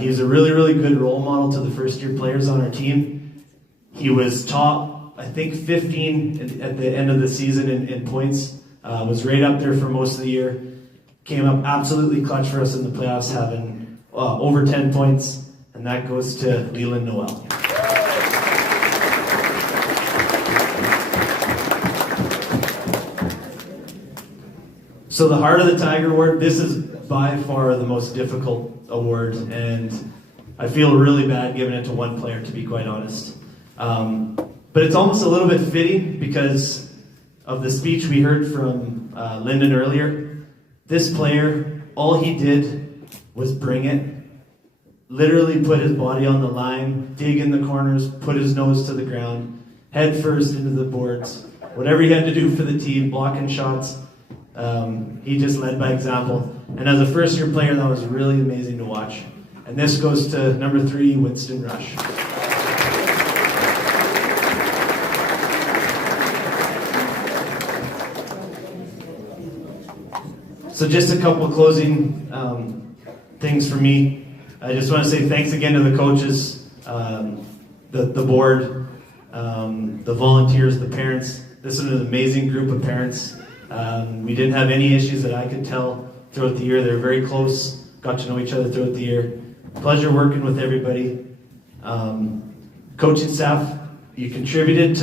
He was a really, really good role model to the first-year players on our team. He was top, I think, 15 at the end of the season in points. Was right up there for most of the year. Came up absolutely clutch for us in the playoffs, having over 10 points. And that goes to Leland Noel. So the Heart of the Tiger Award, this is by far the most difficult award, and I feel really bad giving it to one player, to be quite honest. But it's almost a little bit fitting because of the speech we heard from Lyndon earlier. This player, all he did was bring it. Literally put his body on the line, dig in the corners, put his nose to the ground, head first into the boards. Whatever he had to do for the team, blocking shots, he just led by example. And as a first-year player, that was really amazing to watch. And this goes to number 3, Winston Rush. So just a couple of closing things for me. I just want to say thanks again to the coaches, the board, the volunteers, the parents. This is an amazing group of parents. We didn't have any issues that I could tell throughout the year. They were very close, got to know each other throughout the year. Pleasure working with everybody. Coaching staff, you contributed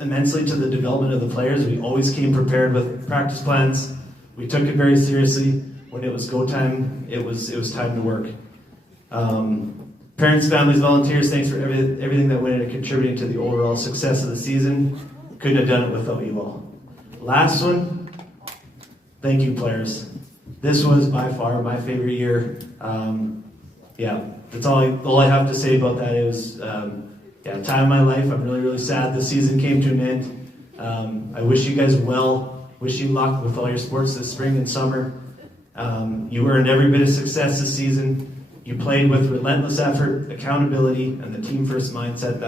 immensely to the development of the players. We always came prepared with practice plans. We took it very seriously. When it was go time, it was time to work. Parents, families, volunteers, thanks for everything that went into contributing to the overall success of the season. Couldn't have done it without you all. Last one, thank you, players. This was by far my favorite year. That's all I have to say about that. It was time of my life. I'm really, really sad the season came to an end. I wish you guys well. Wish you luck with all your sports this spring and summer. You earned every bit of success this season. You played with relentless effort, accountability, and the team-first mindset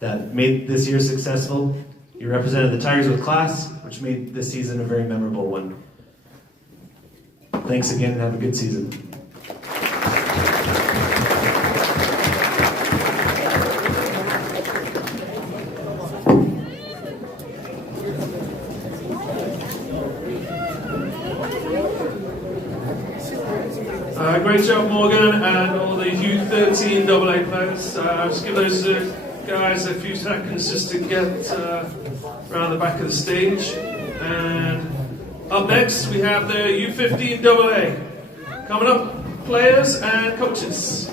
that made this year successful. You represented the Tigers with class, which made this season a very memorable one. Thanks again, and have a good season. Great job, Morgan, and all the U13 AA players. Just give those guys a few seconds just to get around the back of the stage. And up next, we have the U15 AA. Coming up, players and coaches.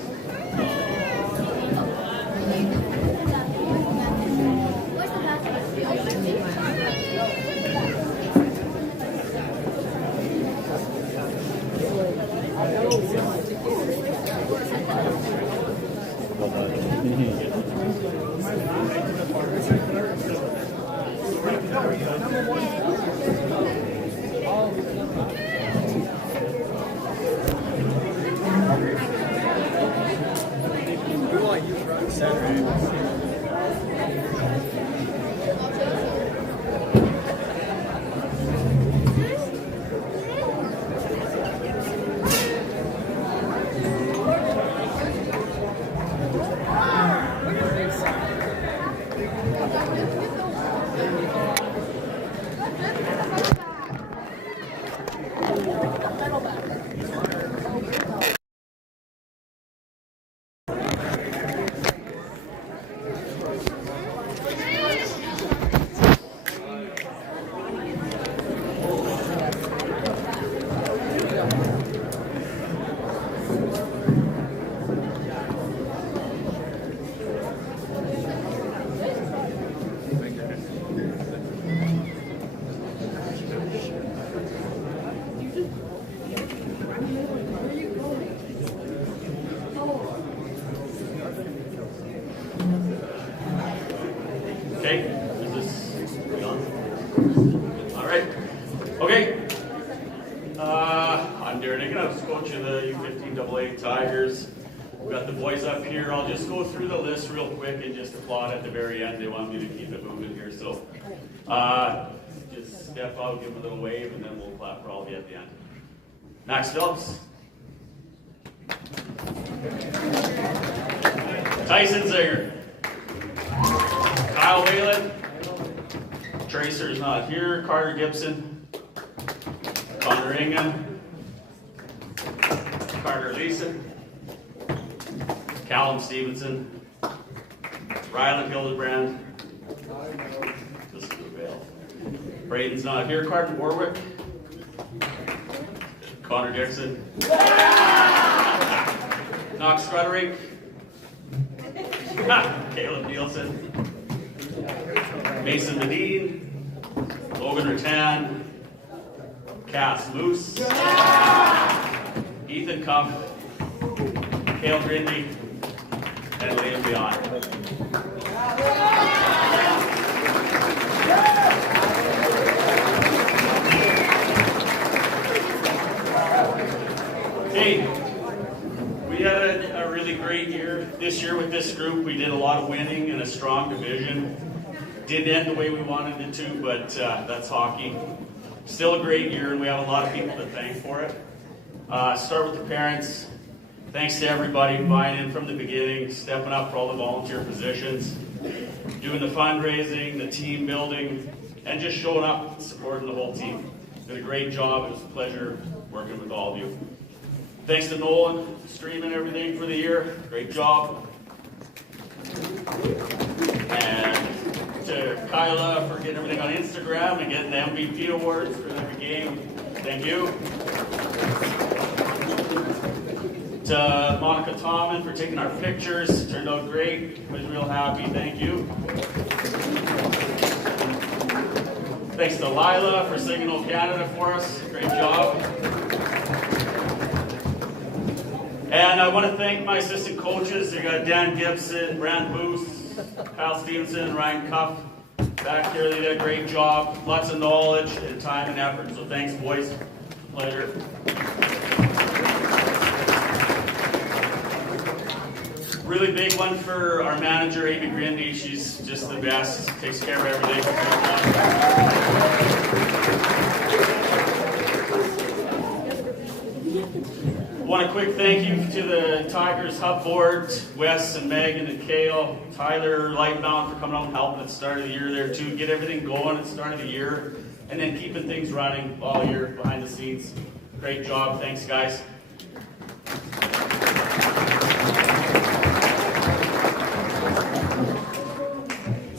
Okay, is this on? All right. Okay. I'm Darren Nicken. I was coach of the U15 AA Tigers. We've got the boys up here. I'll just go through the list real quick and just applaud at the very end. They want me to keep it moving here, so just step out, give them a little wave, and then we'll clap for all of you at the end. Max Phillips. Tyson Zinger. Kyle Whalen. Tracer's not here. Carter Gibson. Connor Ingham. Carter Leeson. Callum Stevenson. Rylan Hildebrand. Braden's not here. Carter Warwick. Connor Dixon. Knox Frederick. Caleb Nielsen. Mason Medine. Logan Rattan. Cass Moose. Ethan Cuff. Cale Grindy. And Liam Beyond. Hey, we had a really great year this year with this group. We did a lot of winning in a strong division. Didn't end the way we wanted it to, but that's hockey. Still a great year, and we have a lot of people to thank for it. Start with the parents. Thanks to everybody buying in from the beginning, stepping up for all the volunteer positions, doing the fundraising, the team building, and just showing up and supporting the whole team. Did a great job. It was a pleasure working with all of you. Thanks to Nolan, streaming everything for the year. Great job. And to Kyla for getting everything on Instagram and getting the MVP awards for every game. Thank you. To Monica Tomlin for taking our pictures. Turned out great. Was real happy. Thank you. Thanks to Lila for singing Old Canada for us. Great job. And I want to thank my assistant coaches. We got Dan Gibson, Brand Booth, Kyle Stevenson, and Ryan Cuff back here. They did a great job. Lots of knowledge and time and effort. So thanks, boys. Pleasure. Really big one for our manager, Amy Grindy. She's just the best. Takes care of everything. Want a quick thank you to the Tigers Hub Board, Wes and Megan and Kale, Tyler Lightbound for coming out and helping at the start of the year there too. Get everything going at the start of the year and then keeping things running all year behind the scenes. Great job. Thanks, guys.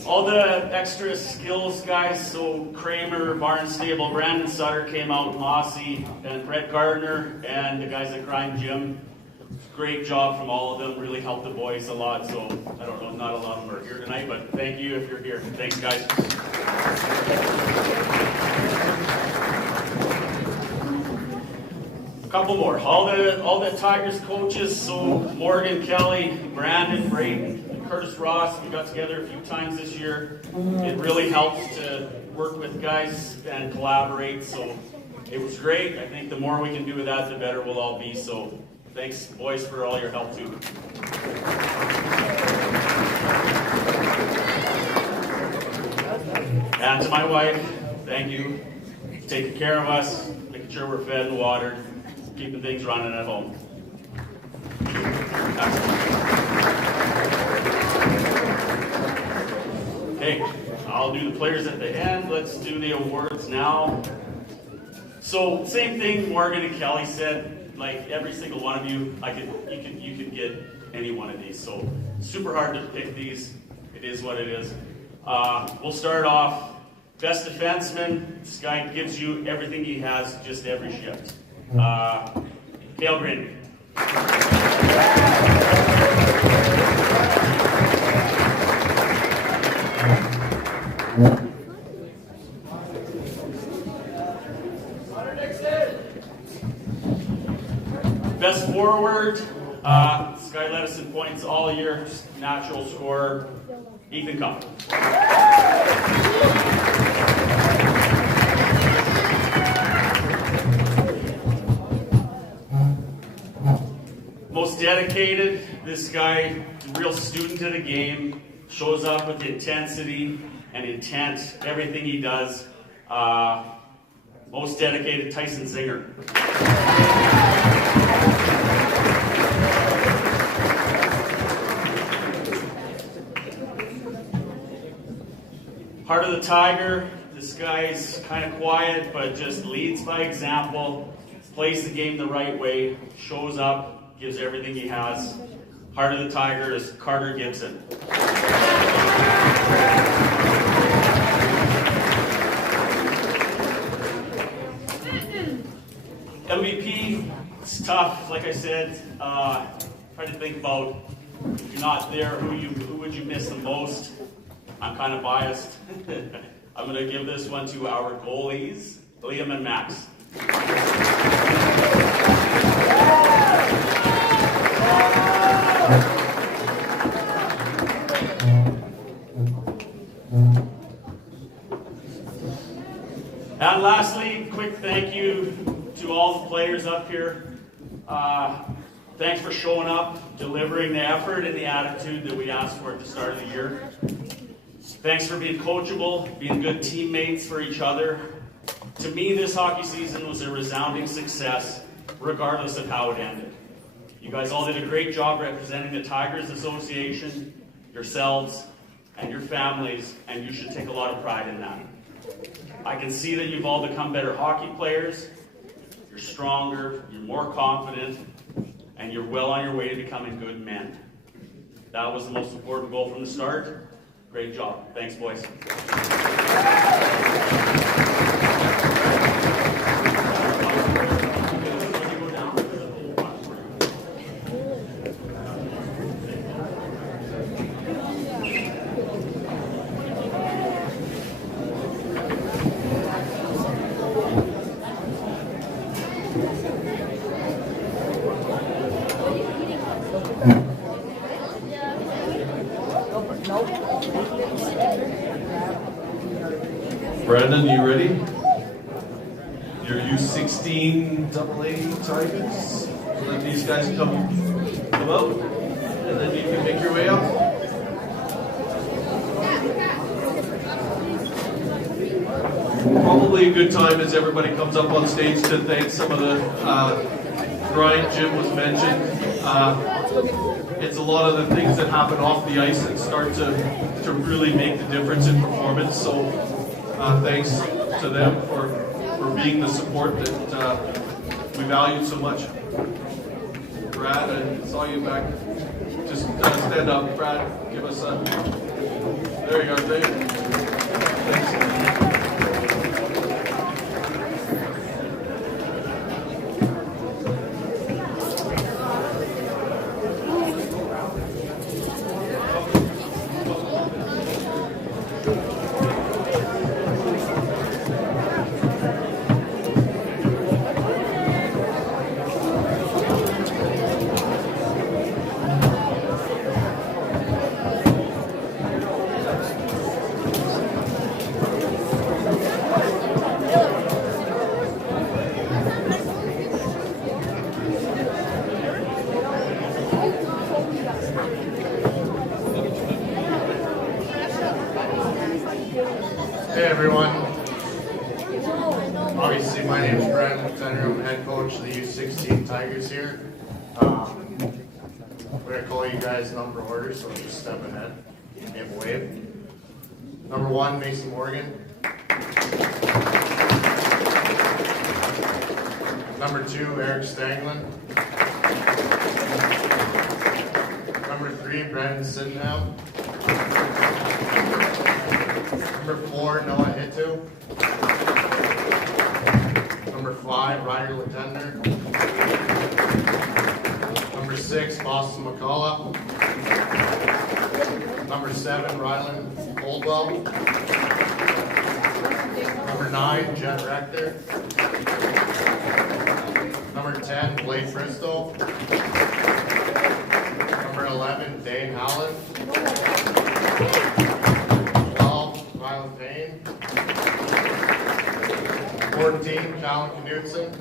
All the extra skills guys, so Kramer, Barnstable, Brandon Sutter came out, Mossy, and Brett Gardner, and the guys at Grind Gym. Great job from all of them, really helped the boys a lot, so I don't know, not a lot of them are here tonight, but thank you if you're here. Thanks, guys. A couple more. All the Tigers coaches, so Morgan, Kelly, Brandon, Brayden, Curtis Ross, we got together a few times this year. It really helps to work with guys and collaborate, so it was great. I think the more we can do with that, the better we'll all be, so thanks, boys, for all your help, too. And to my wife, thank you. Taking care of us, making sure we're fed and watered, keeping things running at home. Hey, I'll do the players at the end. Let's do the awards now. So same thing Morgan and Kelly said. Like every single one of you, you could get any one of these. So super hard to pick these. It is what it is. We'll start off. Best defenseman. This guy gives you everything he has, just every shift. Cale Grin. Best forward. This guy led us in points all year. Just natural scorer. Ethan Cup. Most dedicated. This guy, real student of the game. Shows up with intensity and intent. Everything he does. Most dedicated, Tyson Zinger. Heart of the Tiger. This guy's kind of quiet, but just leads by example. Plays the game the right way. Shows up, gives everything he has. Heart of the Tiger is Carter Gibson. MVP, it's tough. Like I said, try to think about if you're not there, who would you miss the most? I'm kind of biased. I'm going to give this one to our goalies, Liam and Max. And lastly, quick thank you to all the players up here. Thanks for showing up, delivering the effort and the attitude that we asked for at the start of the year. Thanks for being coachable, being good teammates for each other. To me, this hockey season was a resounding success, regardless of how it ended. You guys all did a great job representing the Tigers Association, yourselves, and your families, and you should take a lot of pride in that. I can see that you've all become better hockey players. You're stronger, you're more confident, and you're well on your way to becoming good men. That was the most important goal from the start. Great job. Thanks, boys. Brandon, you ready? Your U16 AA Tigers. Let these guys come out, and then you can make your way up. Probably a good time as everybody comes up on stage to thank some of the Brian, Jim was mentioned. It's a lot of the things that happen off the ice that start to really make the difference in performance. So thanks to them for being the support that we value so much. Brad, I saw you back. Just stand up, Brad. Give us a. There you go, Dave. Thanks. Hey everyone. Obviously my name is Brad Alexander. I'm head coach of the U16 Tigers here. We're going to call you guys number order, so just step ahead. Give a wave. Number 1, Mason Morgan. Number 2, Eric Stanglin. Number 3, Brandon Sydenham. Number 4, Noah Hitu. Number 5, Ryder Latender. Number 6, Boston McCullough. Number 7, Ryland Coldwell. Number 9, Jet Rector. Number 10, Blake Bristow. Number 11, Dane Howland. 12, Ryland Payne. 14, Callan Knudsen.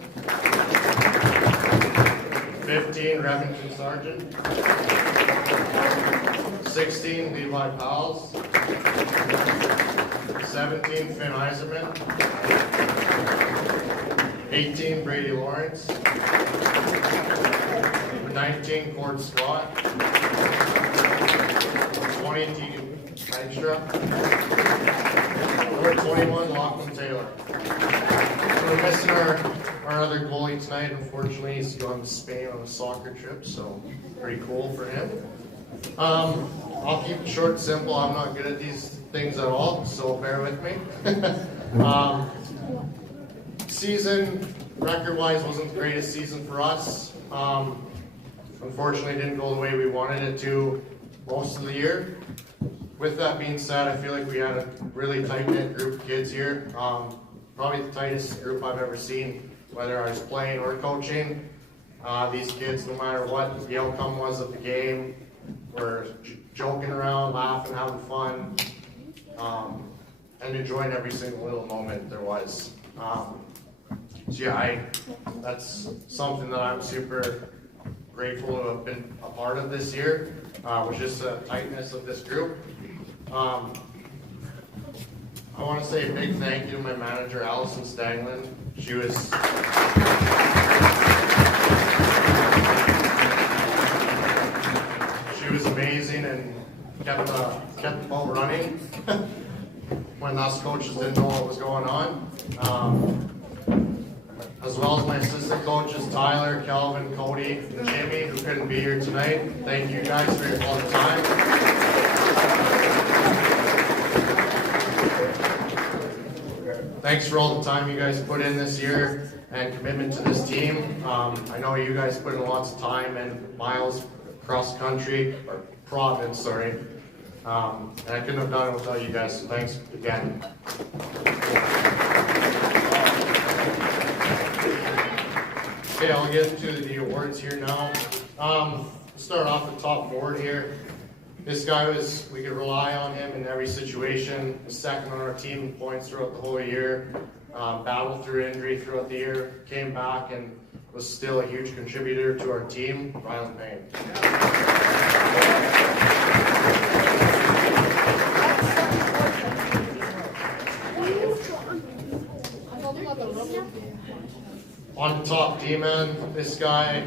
15, Remington Sargent. 16, Levi Powles. 17, Finn Eiserman. 18, Brady Lawrence. Number 19, Cord Scott. 20, Tegan Dykstra. Number 21, Lachlan Taylor. We're missing our other goalie tonight. Unfortunately, he's gone to Spain on a soccer trip, so pretty cool for him. I'll keep it short and simple. I'm not good at these things at all, so bear with me. Season, record-wise, wasn't the greatest season for us. Unfortunately, it didn't go the way we wanted it to most of the year. With that being said, I feel like we had a really tight-knit group of kids here. Probably the tightest group I've ever seen, whether I was playing or coaching. These kids, no matter what the outcome was of the game, were joking around, laughing, having fun, and enjoying every single little moment there was. So yeah, that's something that I'm super grateful to have been a part of this year, was just the tightness of this group. I want to say a big thank you to my manager, Allison Stanglin. She was amazing and kept the ball running when us coaches didn't know what was going on. As well as my assistant coaches, Tyler, Kelvin, Cody, and Jimmy, who couldn't be here tonight. Thank you guys for all the time. Thanks for all the time you guys put in this year and commitment to this team. I know you guys put in lots of time and miles across country, or province, sorry. And I couldn't have done it without you guys, so thanks again. Okay, I'll get into the awards here now. Start off the top board here. This guy we could rely on him in every situation. Was second on our team in points throughout the whole year. Battled through injury throughout the year. Came back and was still a huge contributor to our team. Ryland Payne. On the top D-man, this guy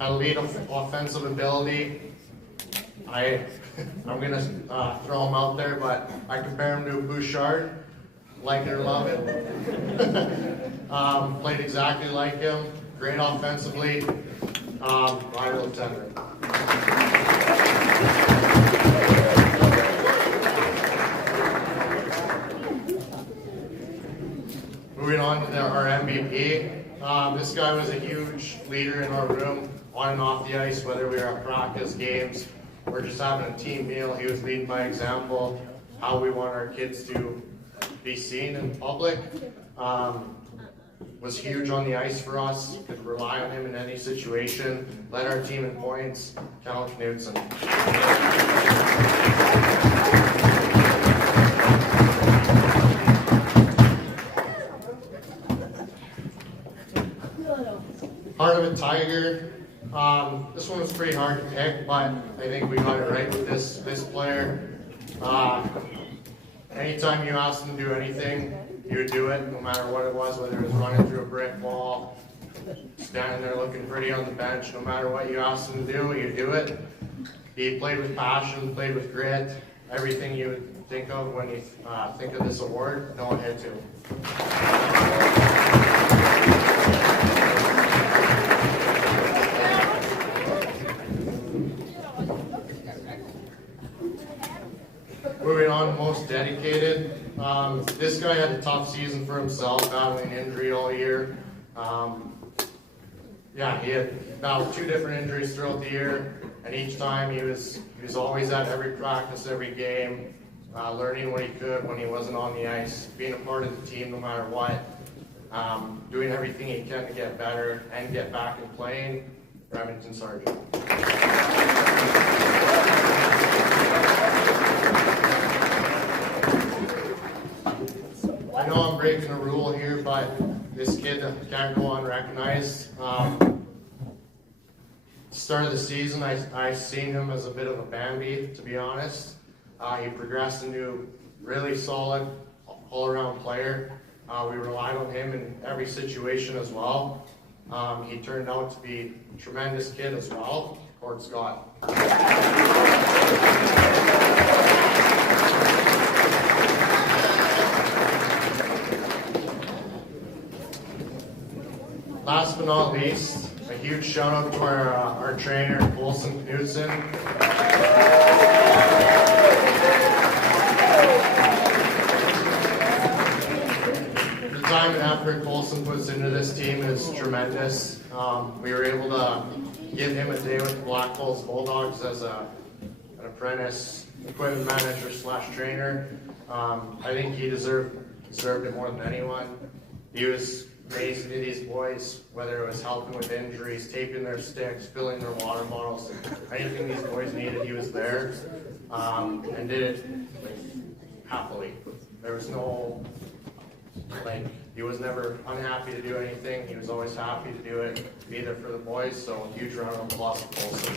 had elite offensive ability. I'm gonna throw him out there, but I compare him to a Bouchard. Like it or love it. Played exactly like him. Great offensively. Ryder Latender. Moving on to our MVP. This guy was a huge leader in our room, on and off the ice, whether we were at practice, games, or just having a team meal. He was leading by example, how we want our kids to be seen in public. Was huge on the ice for us. Could rely on him in any situation. Led our team in points. Callan Knudsen. Heart of a Tiger. This one was pretty hard to pick, but I think we got it right with this player. Anytime you asked him to do anything, he would do it, no matter what it was, whether it was running through a brick wall, standing there looking pretty on the bench. No matter what you asked him to do, he'd do it. He played with passion, played with grit, everything you would think of when you think of this award, no ahead to. Moving on, most dedicated. This guy had a tough season for himself, battling injury all year. He had battled 2 different injuries throughout the year, and each time he was always at every practice, every game, learning what he could when he wasn't on the ice, being a part of the team no matter what, doing everything he can to get better and get back and playing. Remington Sargent. I know I'm breaking a rule here, but this kid can't go unrecognized. Start of the season, I seen him as a bit of a Bambi, to be honest. He progressed into a really solid all-around player. We relied on him in every situation as well. He turned out to be a tremendous kid as well. Cord Scott. Last but not least, a huge shout out to our trainer, Colson Knudsen. The time and effort Colson puts into this team is tremendous. We were able to give him a day with the Black Bulls Bulldogs as an apprentice equipment manager / trainer. I think he deserved it more than anyone. He was amazing to these boys, whether it was helping with injuries, taping their sticks, filling their water bottles, anything these boys needed, he was there, and did it happily. There was no, he was never unhappy to do anything. He was always happy to do it, be there for the boys, so a huge round of applause for Colson.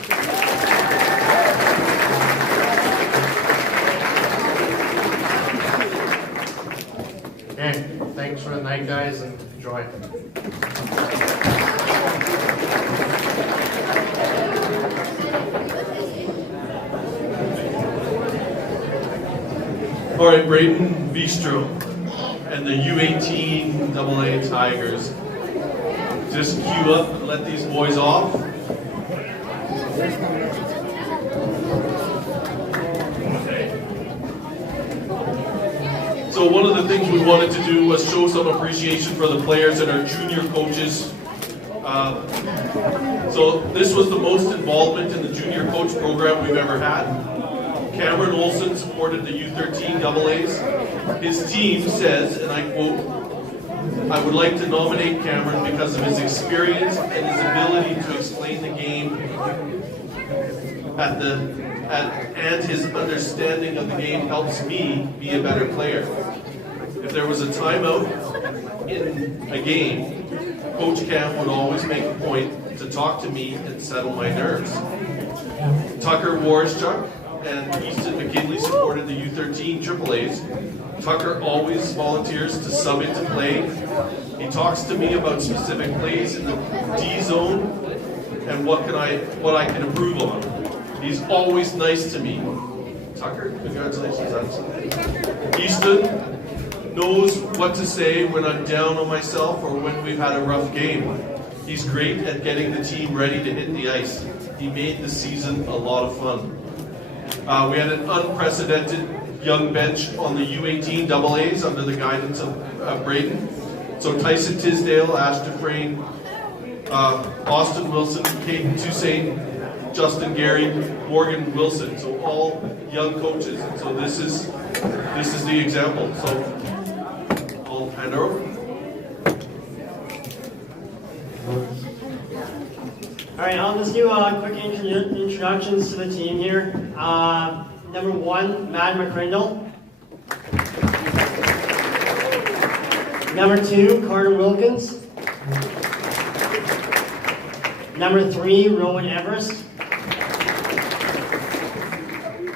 Okay, thanks for the night, guys, and enjoy. All right, Braden Bistro and the U18 AA Tigers. Just queue up and let these boys off. So one of the things we wanted to do was show some appreciation for the players and our junior coaches. So this was the most involvement in the junior coach program we've ever had. Cameron Olson supported the U13 AAs. His team says, and I quote, "I would like to nominate Cameron because of his experience and his ability to explain the game and his understanding of the game helps me be a better player. If there was a timeout in a game, Coach Cam would always make a point to talk to me and settle my nerves." Tucker Warschuk and Easton McKinley supported the U13 AAAs. Tucker always volunteers to sub into play. He talks to me about specific plays in the D zone and what I can improve on. He's always nice to me. Tucker, congratulations. Easton knows what to say when I'm down on myself or when we've had a rough game. He's great at getting the team ready to hit the ice. He made the season a lot of fun. We had an unprecedented young bench on the U18 AAs under the guidance of Braden. So Tyson Tisdale, Ash Dufresne, Austin Wilson, Caden Toussaint, Justin Gary, Morgan Wilson. So all young coaches. And so this is the example. So I'll hand over. All right, I'll just do quick introductions to the team here. Number 1, Matt McCrindle. Number 2, Carter Wilkins. Number 3, Rowan Everest.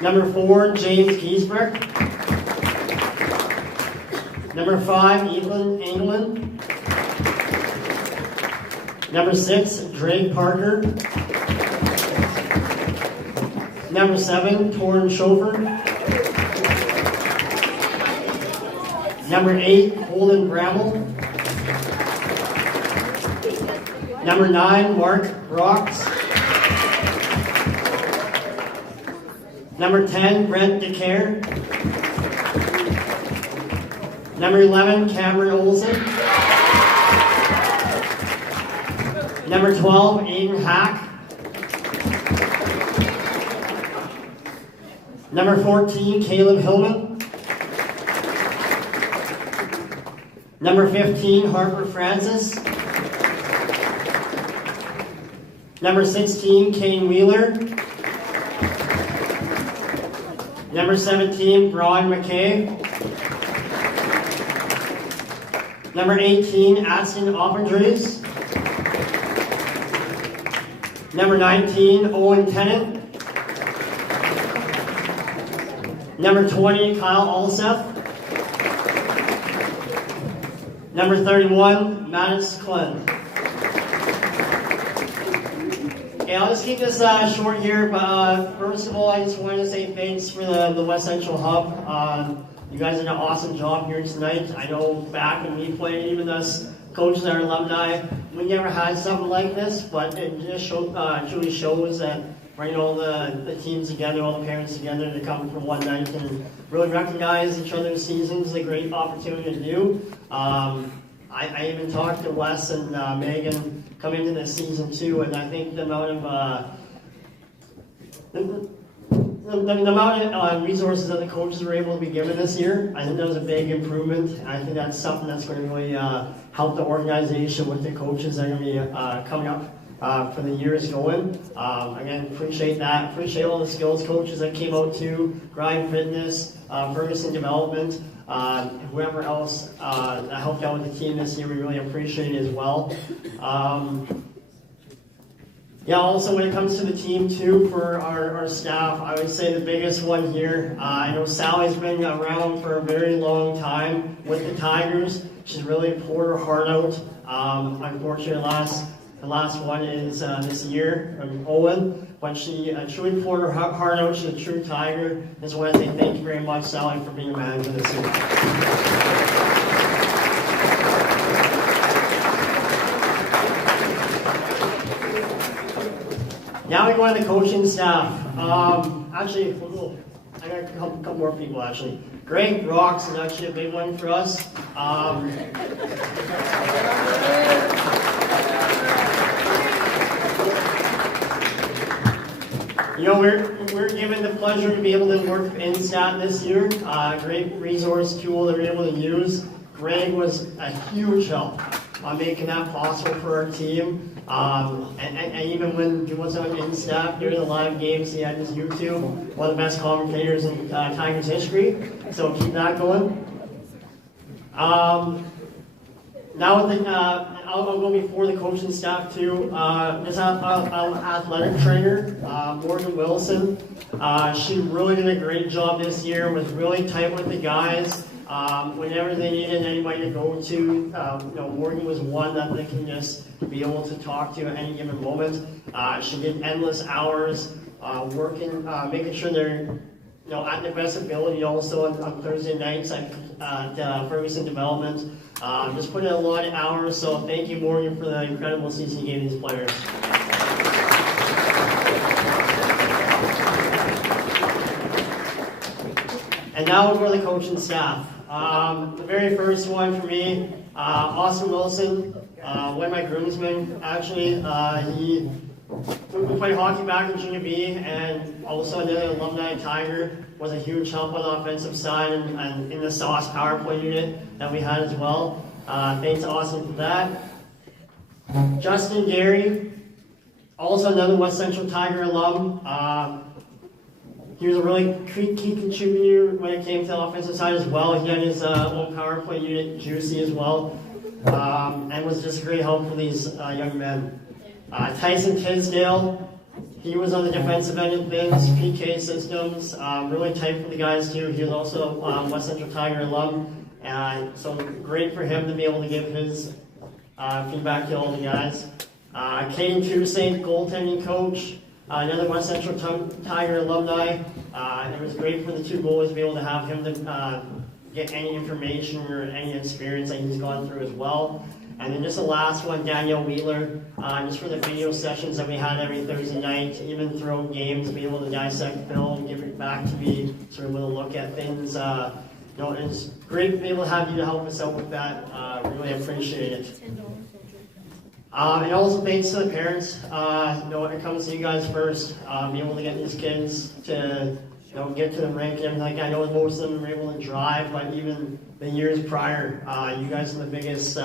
Number 4, James Giesbrecht. Number 5, Evelyn Engelman. Number 6, Drake Parker. Number 7, Torrin Schofer. Number 8, Holden Bramble. Number 9, Mark Rocks. Number 10, Brent DeCare. Number 11, Cameron Olsen. Number 12, Aiden Hack. Number 14, Caleb Hillman. Number 15, Harper Francis. Number 16, Kane Wheeler. Number 17, Braun McKay. Number 18, Aston Oppendrews. Number 19, Owen Tennant. Number 20, Kyle Alseth. Number 31, Mattis Glenn. Okay, I'll just keep this short here, but first of all, I just wanted to say thanks for the West Central Hub. You guys did an awesome job here tonight. I know back when we played, even us coaches and our alumni, we never had something like this, but it just truly shows that bringing all the teams together, all the parents together to come for one night and really recognize each other's seasons is a great opportunity to do. I even talked to Wes and Megan coming into this season too, and I think the amount of resources that the coaches were able to be given this year, I think that was a big improvement. And I think that's something that's going to really help the organization with the coaches that are going to be coming up for the years going. Again, appreciate that. Appreciate all the skills coaches that came out too, Grind Fitness, Ferguson Development, whoever else that helped out with the team this year, we really appreciate it as well. Yeah, also when it comes to the team too, for our staff, I would say the biggest one here, I know Sally's been around for a very long time with the Tigers. She's really poured her heart out. Unfortunately, the last one is this year from Owen, but she truly poured her heart out. She's a true Tiger. Just want to say thank you very much, Sally, for being a manager this year. Now we go to the coaching staff. Actually, I got a couple more people actually. Greg Rocks is actually a big one for us. You know, we're given the pleasure to be able to work in stat this year. Great resource tool that we're able to use. Greg was a huge help on making that possible for our team. And even when he wasn't in staff during the live games, he had his YouTube, one of the best commentators in Tigers history. So keep that going. Now with I'll go before the coaching staff too. This athletic trainer, Morgan Wilson. She really did a great job this year. Was really tight with the guys. Whenever they needed anybody to go to, Morgan was one that they can just be able to talk to at any given moment. She did endless hours working, making sure they're at their best ability. Also on Thursday nights at Ferguson Development, just put in a lot of hours. So thank you, Morgan, for the incredible season you gave these players. And now we'll go to the coaching staff. The very first one for me, Austin Wilson, one of my groomsmen, actually. We played hockey back in Junior B, and also another alumni Tiger was a huge help on the offensive side and in the sauce power play unit that we had as well. Thanks to Austin for that. Justin Gary, also another West Central Tiger alum. He was a really key contributor when it came to the offensive side as well. He had his own power play unit, Juicy, as well, and was just a great help for these young men. Tyson Tisdale, he was on the defensive end of things, PK systems, really tight for the guys too. He was also West Central Tiger alum, so great for him to be able to give his feedback to all the guys. Kane Toussaint, goaltending coach. Another West Central Tiger alumni. It was great for the two goalies to be able to have him get any information or any experience that he's gone through as well. And then just the last one, Danielle Wheeler, just for the video sessions that we had every Thursday night, even throughout games, to be able to dissect film, give it back to me, sort of with a look at things. It's great to be able to have you to help us out with that. Really appreciate it. And also thanks to the parents. It comes to you guys first. Be able to get these kids to get to the rink and everything. I know most of them were able to drive, but even the years prior, you guys are the biggest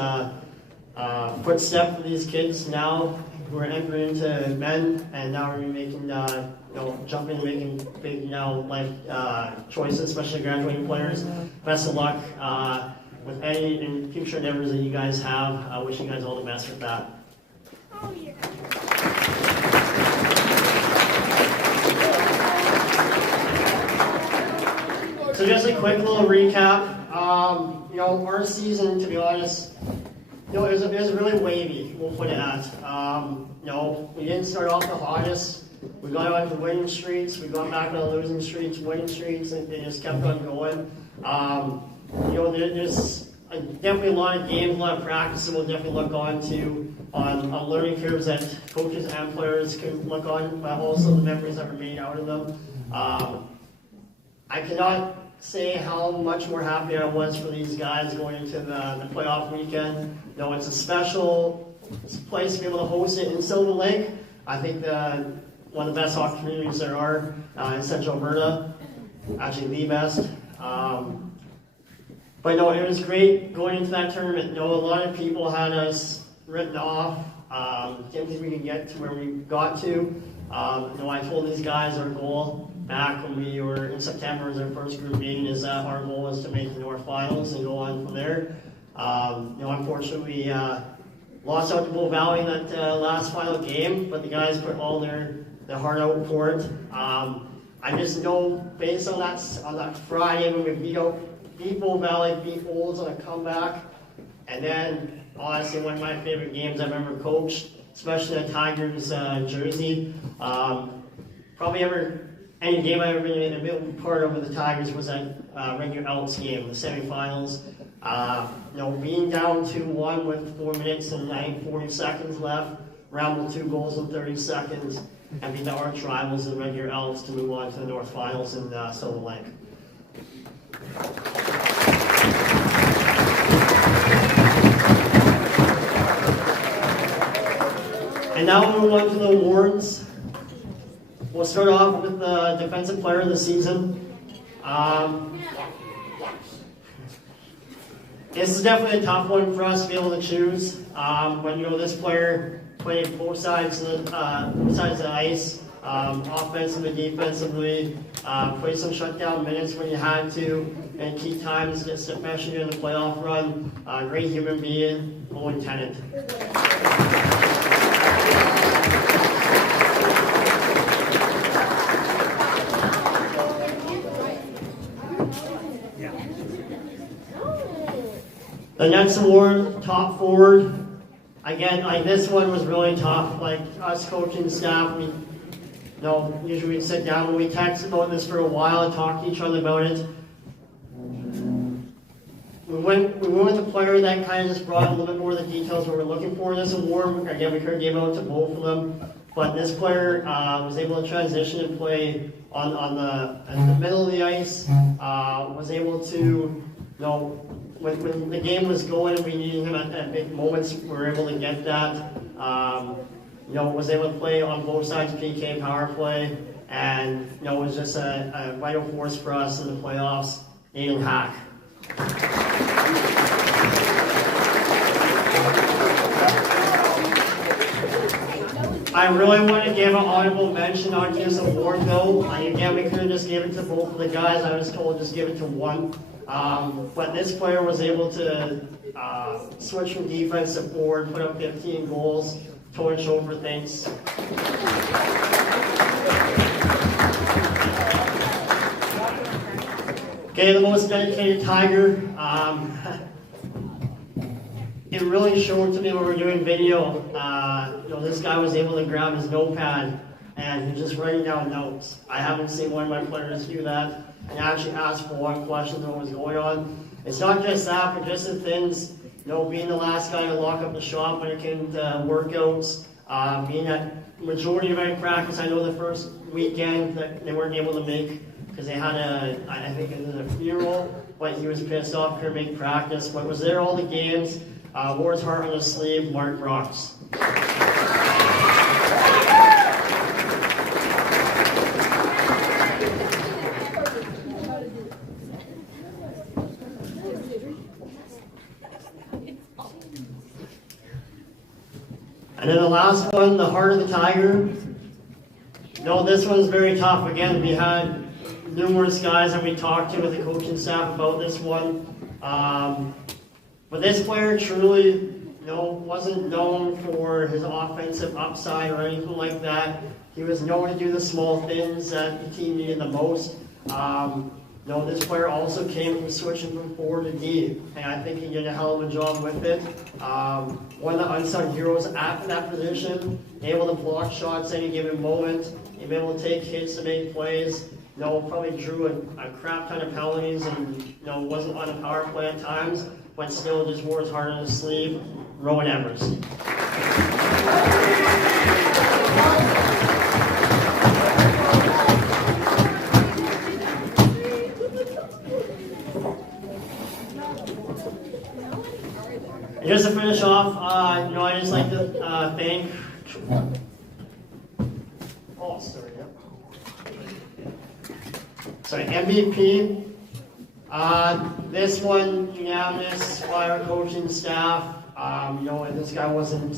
footstep for these kids now who are entering into men, and now we're making jumping, making big life choices, especially graduating players. Best of luck with any and future endeavors that you guys have. I wish you guys all the best with that. Oh, yeah. So just a quick little recap. Our season, to be honest, it was really wavy. We'll put it at. We didn't start off the hottest. We got on the winning streaks. We got back on the losing streaks, winning streaks, and they just kept on going. There's definitely a lot of games, a lot of practice, and we'll definitely look on learning curves that coaches and players can look on, but also the memories that were made out of them. I cannot say how much more happy I was for these guys going into the playoff weekend. It's a special place to be able to host it in Silver Lake. I think one of the best hockey communities there are in Central Alberta, actually the best. But no, it was great going into that tournament. A lot of people had us written off. Didn't think we could get to where we got to. I told these guys our goal back when we were in September as our first group meeting is that our goal was to make the North Finals and go on from there. Unfortunately, lost out to Bull Valley in that last final game, but the guys put all their heart out for it. I just know based on that Friday when we beat Bull Valley, beat Olds on a comeback, and then honestly one of my favorite games I've ever coached, especially the Tigers jersey. Probably any game I've ever been a bit part of with the Tigers was that regular Elks game, the semifinals. Being down 2-1 with 4 minutes and 40 seconds left, round with 2 goals in 30 seconds, and beat the arch rivals, the regular Elks, to move on to the North Finals in Silver Lake. And now we'll move on to the awards. We'll start off with the Defensive Player of the Season. This is definitely a tough one for us to be able to choose. But this player played both sides of the ice, offensively, defensively, played some shutdown minutes when you had to, and key times, especially during the playoff run. Great human being, low intent. The next award, top forward. Again, this one was really tough. Us coaching staff, usually we'd sit down and we text about this for a while and talk to each other about it. We went with the player that kind of just brought a little bit more of the details what we're looking for in this award. Again, we could have given out to both of them, but this player was able to transition and play in the middle of the ice. Was able to, when the game was going and we needed him at big moments, we were able to get that. Was able to play on both sides, PK, power play, and was just a vital force for us in the playoffs. Aiden Hack. I really want to give an honorable mention on this award though. Again, we could have just given it to both of the guys. I was told just give it to one. But this player was able to switch from defense to forward, put up 15 goals, torch over things. Okay, the most dedicated Tiger. It really showed to me when we were doing video. This guy was able to grab his notepad and he's just writing down notes. I haven't seen one of my players do that and actually ask for one question of what was going on. It's not just that, but just the things, being the last guy to lock up the shop when it came to workouts, being at majority of every practice. I know the first weekend that they weren't able to make because they had I think it was a funeral, but he was pissed off, couldn't make practice, but was there all the games. Wore his heart on his sleeve, Mark Brooks. And then the last one, the heart of the Tiger. This one's very tough. Again, we had numerous guys that we talked to with the coaching staff about this one. But this player truly, wasn't known for his offensive upside or anything like that. He was known to do the small things that the team needed the most. This player also came from switching from forward to D, and I think he did a hell of a job with it. One of the unsung heroes at that position, able to block shots any given moment, able to take hits to make plays. Probably drew a crap ton of penalties and wasn't on a power play at times, but still just wore his heart on his sleeve. Rowan Evers. And just to finish off, I just like to thank. MVP. This one unanimous by our coaching staff. And this guy wasn't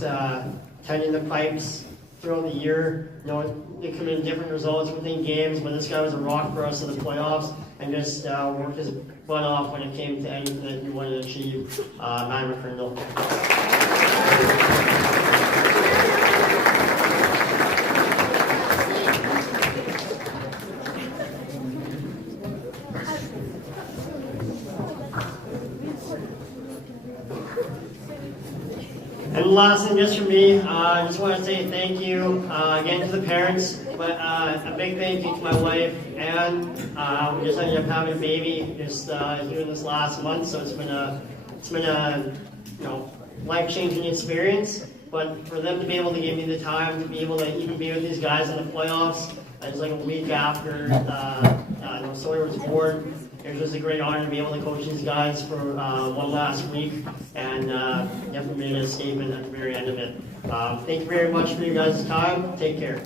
tending the pipes throughout the year. It could have been different results within games, but this guy was a rock for us in the playoffs and just worked his butt off when it came to anything that he wanted to achieve. Matt McCrindle. And last thing, just for me, I just want to say thank you again to the parents, but a big thank you to my wife, and we just ended up having a baby just here this last month, so it's been a life-changing experience. But for them to be able to give me the time to be able to even be with these guys in the playoffs, it was like a week after Sawyer was born. It was just a great honor to be able to coach these guys for one last week, and definitely made a statement at the very end of it. Thank you very much for your guys' time. Take care.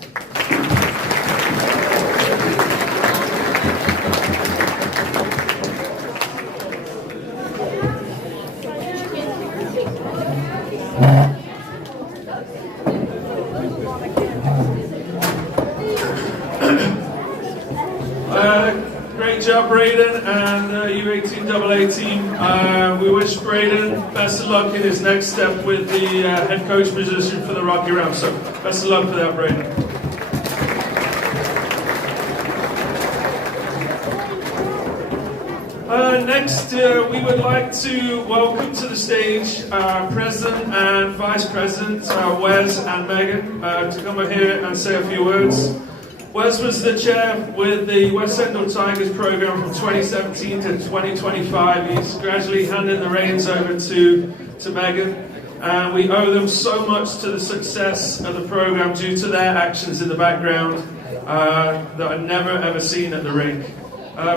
Great job, Braden, and U18AA team. We wish Braden best of luck in his next step with the head coach position for the Rocky Rams. So, best of luck for that, Braden. Next, we would like to welcome to the stage President and Vice President Wes and Megan to come over here and say a few words. Wes was the chair with the West Central Tigers program from 2017 to 2025. He's gradually handing the reins over to Megan. And we owe them so much to the success of the program due to their actions in the background that are never ever seen at the rink.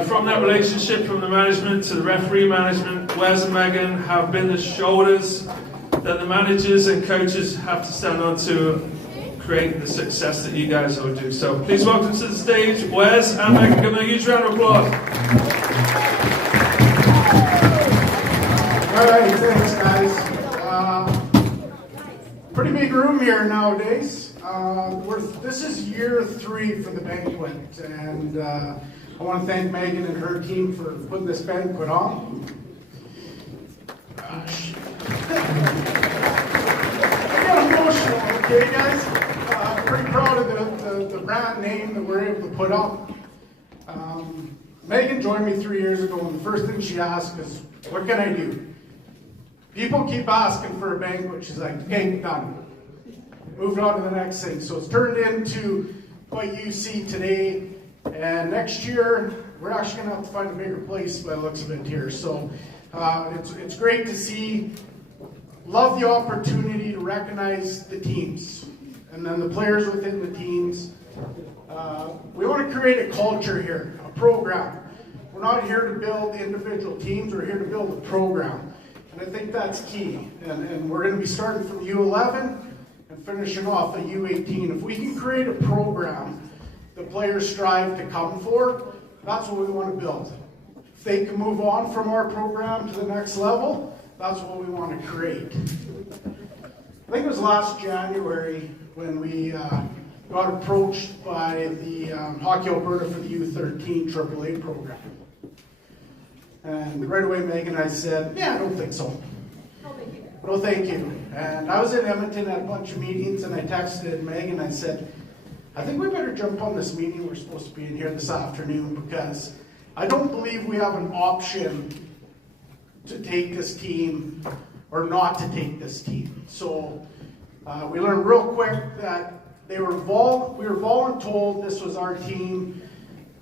From that relationship, from the management to the referee management, Wes and Megan have been the shoulders that the managers and coaches have to stand on to create the success that you guys will do. So please welcome to the stage Wes and Megan. Give them a huge round of applause. All right, thanks guys. Pretty big room here nowadays. This is year 3 for the banquet, and I want to thank Megan and her team for putting this banquet on. I got emotional, okay guys? I'm pretty proud of the brand name that we're able to put up. Megan joined me 3 years ago, and the first thing she asked is, what can I do? People keep asking for a banquet. She's like, okay, done. Moved on to the next thing. So it's turned into what you see today. And next year, we're actually going to have to find a bigger place by the looks of it here. So it's great to see. Love the opportunity to recognize the teams and then the players within the teams. We want to create a culture here, a program. We're not here to build individual teams, we're here to build a program. And I think that's key. And we're going to be starting from U11 and finishing off at U18. If we can create a program the players strive to come for, that's what we want to build. If they can move on from our program to the next level, that's what we want to create. I think it was last January when we got approached by the Hockey Alberta for the U13 AAA program. And right away, Megan and I said, yeah, I don't think so. No, thank you. And I was in Edmonton at a bunch of meetings, and I texted Megan and I said, I think we better jump on this meeting. We're supposed to be in here this afternoon because I don't believe we have an option to take this team or not to take this team. So we learned real quick that we were voluntold this was our team,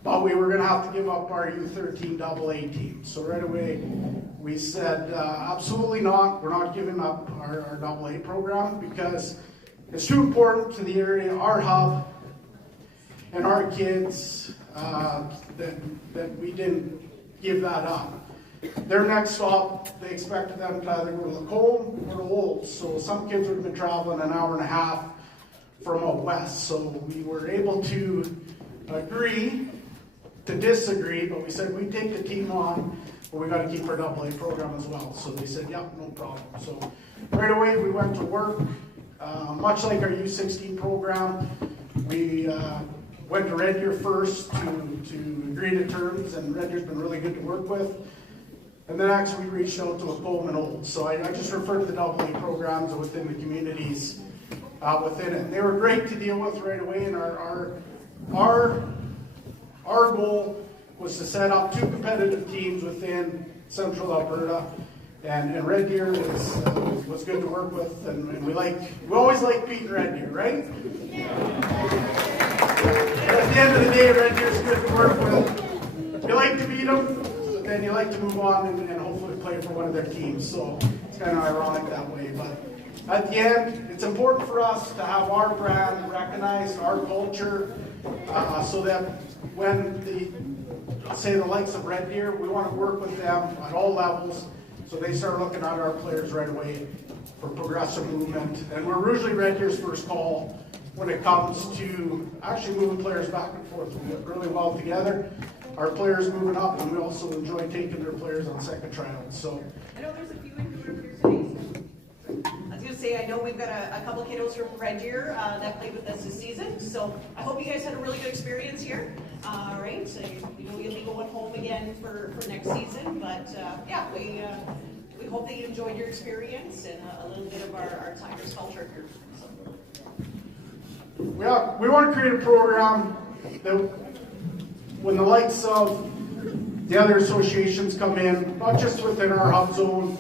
but we were going to have to give up our U13 AA team. So right away we said, absolutely not. We're not giving up our AA program because it's too important to the area, our hub, and our kids that we didn't give that up. Their next stop, they expected them to either go to Lacombe or to Olds. So some kids would have been traveling an hour and a half from out west. So we were able to agree to disagree, but we said we take the team on, but we got to keep our AA program as well. So they said, yeah, no problem. So right away we went to work. Much like our U16 program, we went to Red Deer first to agree to terms, and Red Deer's been really good to work with. And then actually we reached out to Lacombe and Olds. So I just referred to the AA programs within the communities within it. They were great to deal with right away, and our goal was to set up 2 competitive teams within Central Alberta, and Red Deer was good to work with, and we always like beating Red Deer, right? At the end of the day, Red Deer's good to work with. You like to beat them, but then you like to move on and hopefully play for one of their teams. So it's kind of ironic that way. But at the end, it's important for us to have our brand recognized, our culture, so that when the likes of Red Deer, we want to work with them at all levels, so they start looking at our players right away for progressive movement. And we're usually Red Deer's first call when it comes to actually moving players back and forth. We work really well together. Our players moving up, and we also enjoy taking their players on second tryouts. So I know there's a few in the group here today. I was going to say, I know we've got a couple kiddos from Red Deer that played with us this season. So I hope you guys had a really good experience here. Right? So you'll be going home again for next season. But yeah, we hope that you enjoyed your experience and a little bit of our Tigers culture here. So. We want to create a program that when the likes of the other associations come in, not just within our hub zone,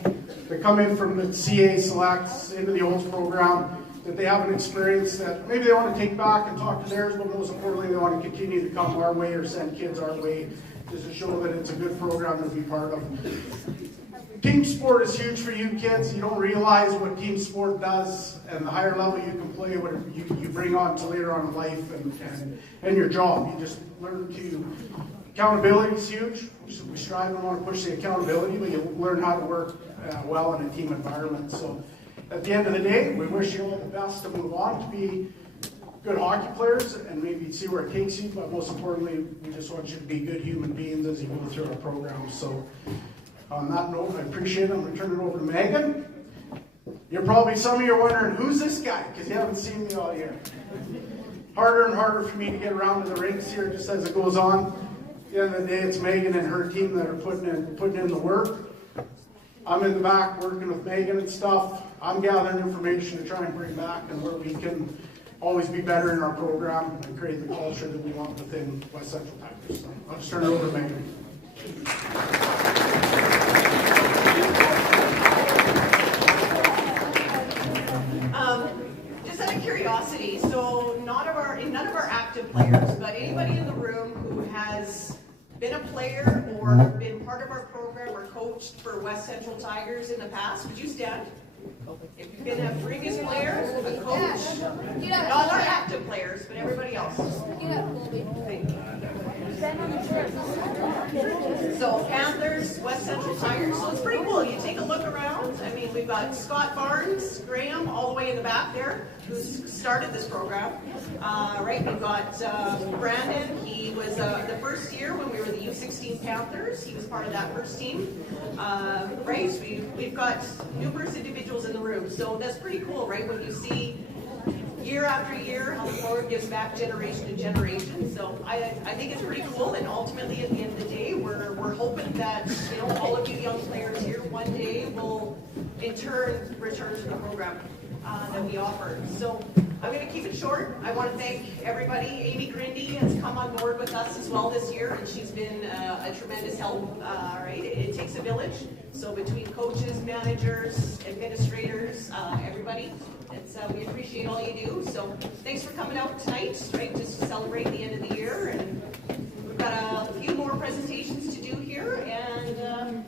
they come in from the CA selects into the Olds program, that they have an experience that maybe they want to take back and talk to theirs, but most importantly, they want to continue to come our way or send kids our way, just to show that it's a good program to be part of. Team sport is huge for you kids. You don't realize what team sport does, and the higher level you can play, what you bring on to later on in life and your job. You just learn to, accountability is huge. We strive and want to push the accountability, but you learn how to work well in a team environment. So at the end of the day, we wish you all the best to move on to be good hockey players and maybe see where it takes you, but most importantly, we just want you to be good human beings as you go through our program. So on that note, I appreciate it. I'm going to turn it over to Megan. Some of you are wondering, who's this guy? Because you haven't seen me all year. Harder and harder for me to get around to the rinks here just as it goes on. At the end of the day, it's Megan and her team that are putting in the work. I'm in the back working with Megan and stuff. I'm gathering information to try and bring back and where we can always be better in our program and create the culture that we want within West Central Tigers. So I'll just turn it over to Megan. Just out of curiosity, so none of our active players has been a player or been part of our program or coached for West Central Tigers in the past, would you stand? If you've been a previous player, a coach, not our active players, but everybody else. So Panthers, West Central Tigers, so it's pretty cool. You take a look around. I mean, we've got Scott Barnes, Graham, all the way in the back there, who's started this program. Right, we've got Brandon. He was the first year when we were the U16 Panthers. He was part of that first team. Right, we've got numerous individuals in the room, so that's pretty cool, right? When you see year after year how the board gives back generation to generation. So I think it's pretty cool, and ultimately at the end of the day, we're hoping that all of you young players here one day will in turn return to the program that we offer. So I'm going to keep it short. I want to thank everybody. Amy Grindy has come on board with us as well this year, and she's been a tremendous help. Right, it takes a village. So between coaches, managers, administrators, everybody, we appreciate all you do. So thanks for coming out tonight, right, just to celebrate the end of the year. And we've got a few more presentations to do here, and then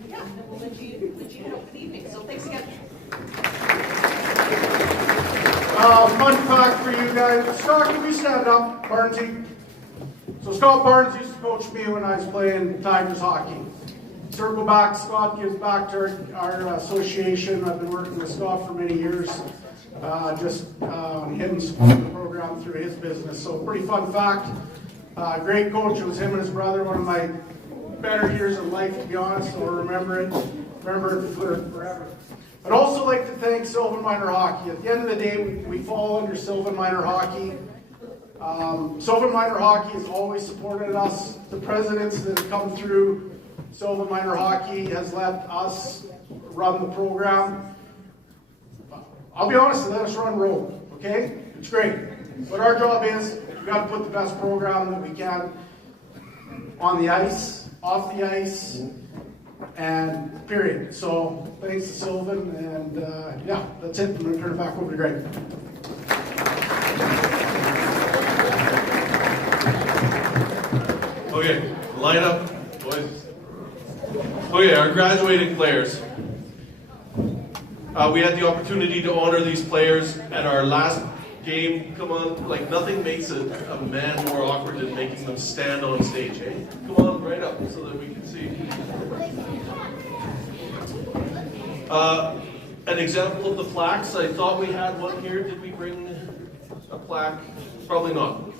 we'll let you head out for the evening. So thanks again. Fun fact for you guys. Scott, can we stand up, Barnesy? So Scott Barnes used to coach me when I was playing Tigers hockey. Circle back, Scott gives back to our association. I've been working with Scott for many years. Him supporting the program through his business. So pretty fun fact. Great coach. It was him and his brother. One of my better years of life, to be honest. So remember it for forever. I'd also like to thank Sylvan Minor Hockey. At the end of the day, we fall under Sylvan Minor Hockey. Sylvan Minor Hockey has always supported us. The presidents that have come through Sylvan Minor Hockey has let us run the program. I'll be honest, let us run road, okay? It's great. But our job is, we've got to put the best program that we can on the ice, off the ice, and period. So thanks to Sylvan, and that's it. I'm going to turn it back over to Greg. Okay, line up, boys. Okay, our graduating players. We had the opportunity to honor these players at our last game. Come on, like nothing makes a man more awkward than making them stand on stage, eh? Come on, right up so that we can see. An example of the plaques. I thought we had one here. Did we bring a plaque? Probably not.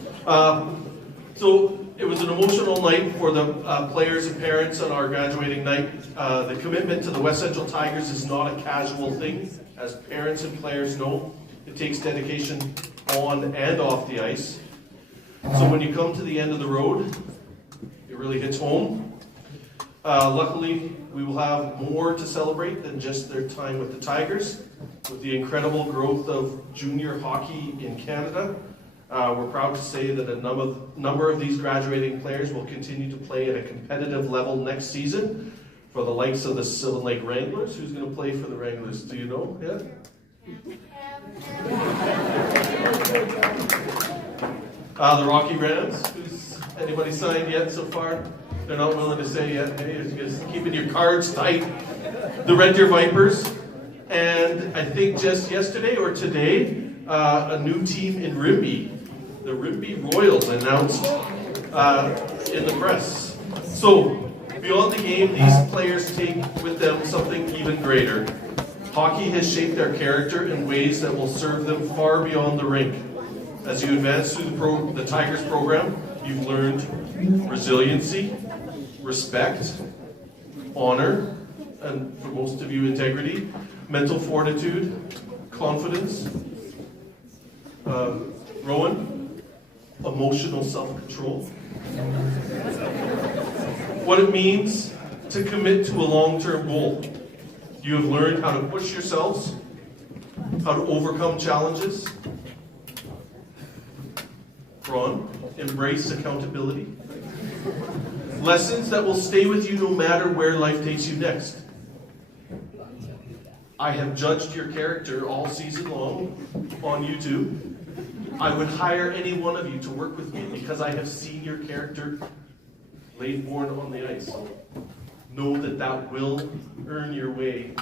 So it was an emotional night for the players and parents on our graduating night. The commitment to the West Central Tigers is not a casual thing. As parents and players know, it takes dedication on and off the ice. So when you come to the end of the road, it really hits home. Luckily, we will have more to celebrate than just their time with the Tigers. With the incredible growth of junior hockey in Canada, we're proud to say that a number of these graduating players will continue to play at a competitive level next season for the likes of the Sylvan Lake Wranglers. Who's going to play for the Wranglers? Do you know? Yeah? The Rocky Rams. Anybody signed yet so far? They're not willing to say yet. Hey, you're just keeping your cards tight. The Red Deer Vipers. And I think just yesterday or today, a new team in Rimbey. The Rimbey Royals announced in the press. So, beyond the game, these players take with them something even greater. Hockey has shaped their character in ways that will serve them far beyond the rink. As you advance through the Tigers program, you've learned resiliency, respect, honor, and for most of you, integrity, mental fortitude, confidence, Rowan, emotional self-control. What it means to commit to a long-term goal. You have learned how to push yourselves, how to overcome challenges. Ron, embrace accountability. Lessons that will stay with you no matter where life takes you next. I have judged your character all season long on YouTube. I would hire any one of you to work with me because I have seen your character late born on the ice. So know that that will earn your way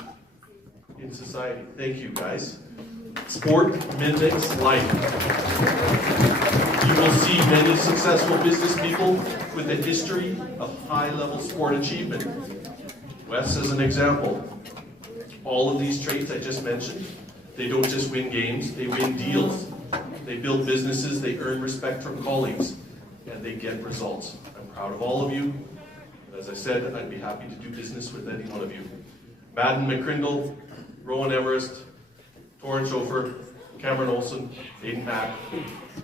in society. Thank you, guys. Sport mimics life. You will see many successful business people with a history of high-level sport achievement. Wes is an example. All of these traits I just mentioned, they don't just win games, they win deals. They build businesses, they earn respect from colleagues, and they get results. I'm proud of all of you. As I said, I'd be happy to do business with any one of you. Madden McCrindle, Rowan Everest, Torrin Schofer, Cameron Olson, Aiden Mack,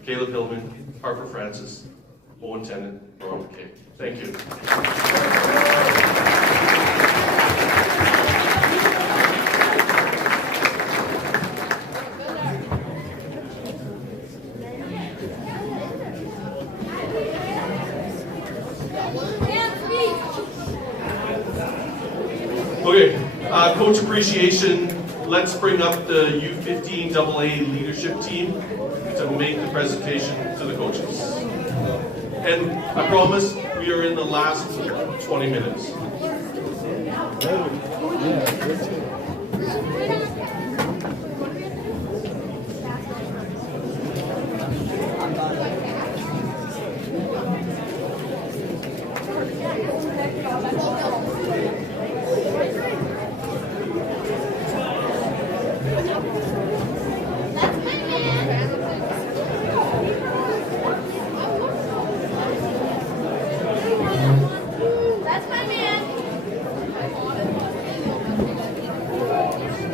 Caleb Hillman, Harper Francis, Owen Tennant, Ron McKay. Thank you. Okay, coach appreciation. Let's bring up the U15 AA leadership team to make the presentation to the coaches. And I promise we are in the last 20 minutes.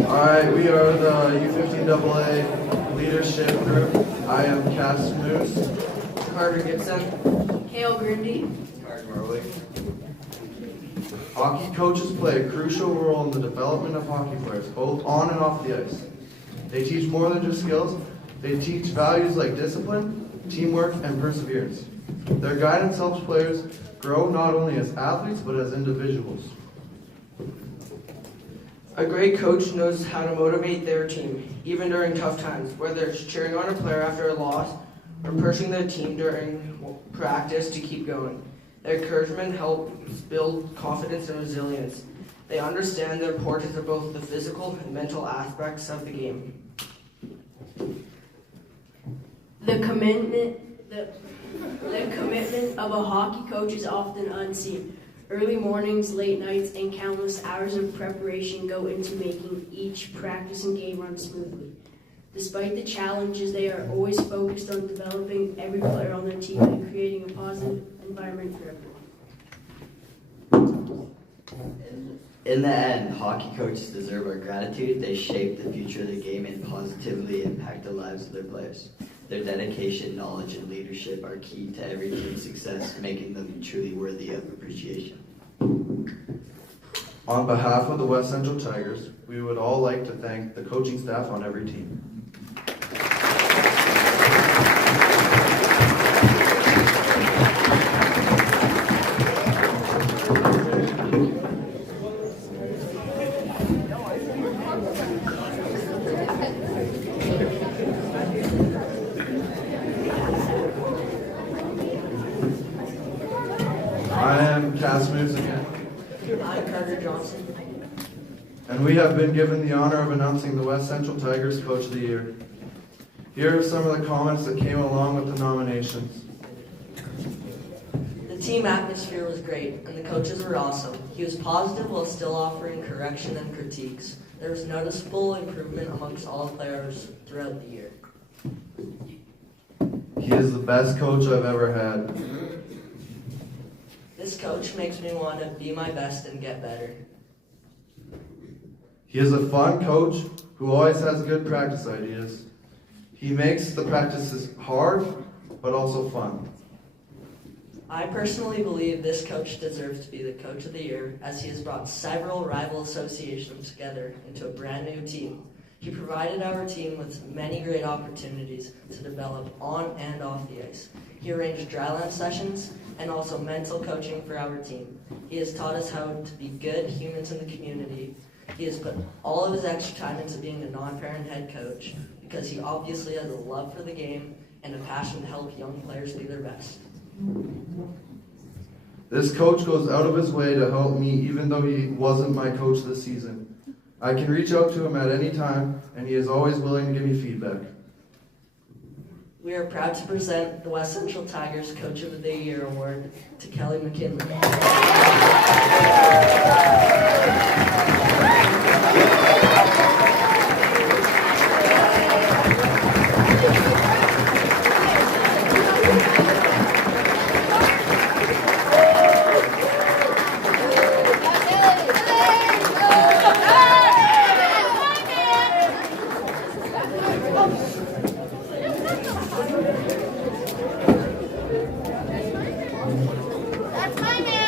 Alright, we are the U15 AA leadership group. I am Cass Moose. Carter Gibson. Hale Grindy. Carter Marley. Hockey coaches play a crucial role in the development of hockey players, both on and off the ice. They teach more than just skills. They teach values like discipline, teamwork, and perseverance. Their guidance helps players grow not only as athletes, but as individuals. A great coach knows how to motivate their team, even during tough times, whether it's cheering on a player after a loss or pushing the team during practice to keep going. Their encouragement helps build confidence and resilience. They understand the importance of both the physical and mental aspects of the game. The commitment of a hockey coach is often unseen. Early mornings, late nights, and countless hours of preparation go into making each practice and game run smoothly. Despite the challenges, they are always focused on developing every player on their team and creating a positive environment for everyone. In the end, hockey coaches deserve our gratitude. They shape the future of the game and positively impact the lives of their players. Their dedication, knowledge, and leadership are key to every team's success, making them truly worthy of appreciation. On behalf of the West Central Tigers, we would all like to thank the coaching staff on every team. I am Cass Moose again. I'm Carter Johnson. And we have been given the honor of announcing the West Central Tigers Coach of the Year. Here are some of the comments that came along with the nominations. The team atmosphere was great, and the coaches were awesome. He was positive while still offering correction and critiques. There was noticeable improvement amongst all players throughout the year. He is the best coach I've ever had. This coach makes me want to be my best and get better. He is a fun coach who always has good practice ideas. He makes the practices hard, but also fun. I personally believe this coach deserves to be the coach of the year, as he has brought several rival associations together into a brand new team. He provided our team with many great opportunities to develop on and off the ice. He arranged dryland sessions and also mental coaching for our team. He has taught us how to be good humans in the community. He has put all of his extra time into being a non-parent head coach because he obviously has a love for the game and a passion to help young players do their best. This coach goes out of his way to help me even though he wasn't my coach this season. I can reach out to him at any time, and he is always willing to give me feedback. We are proud to present the West Central Tigers Coach of the Year Award to Kelly McKinley. That's my man.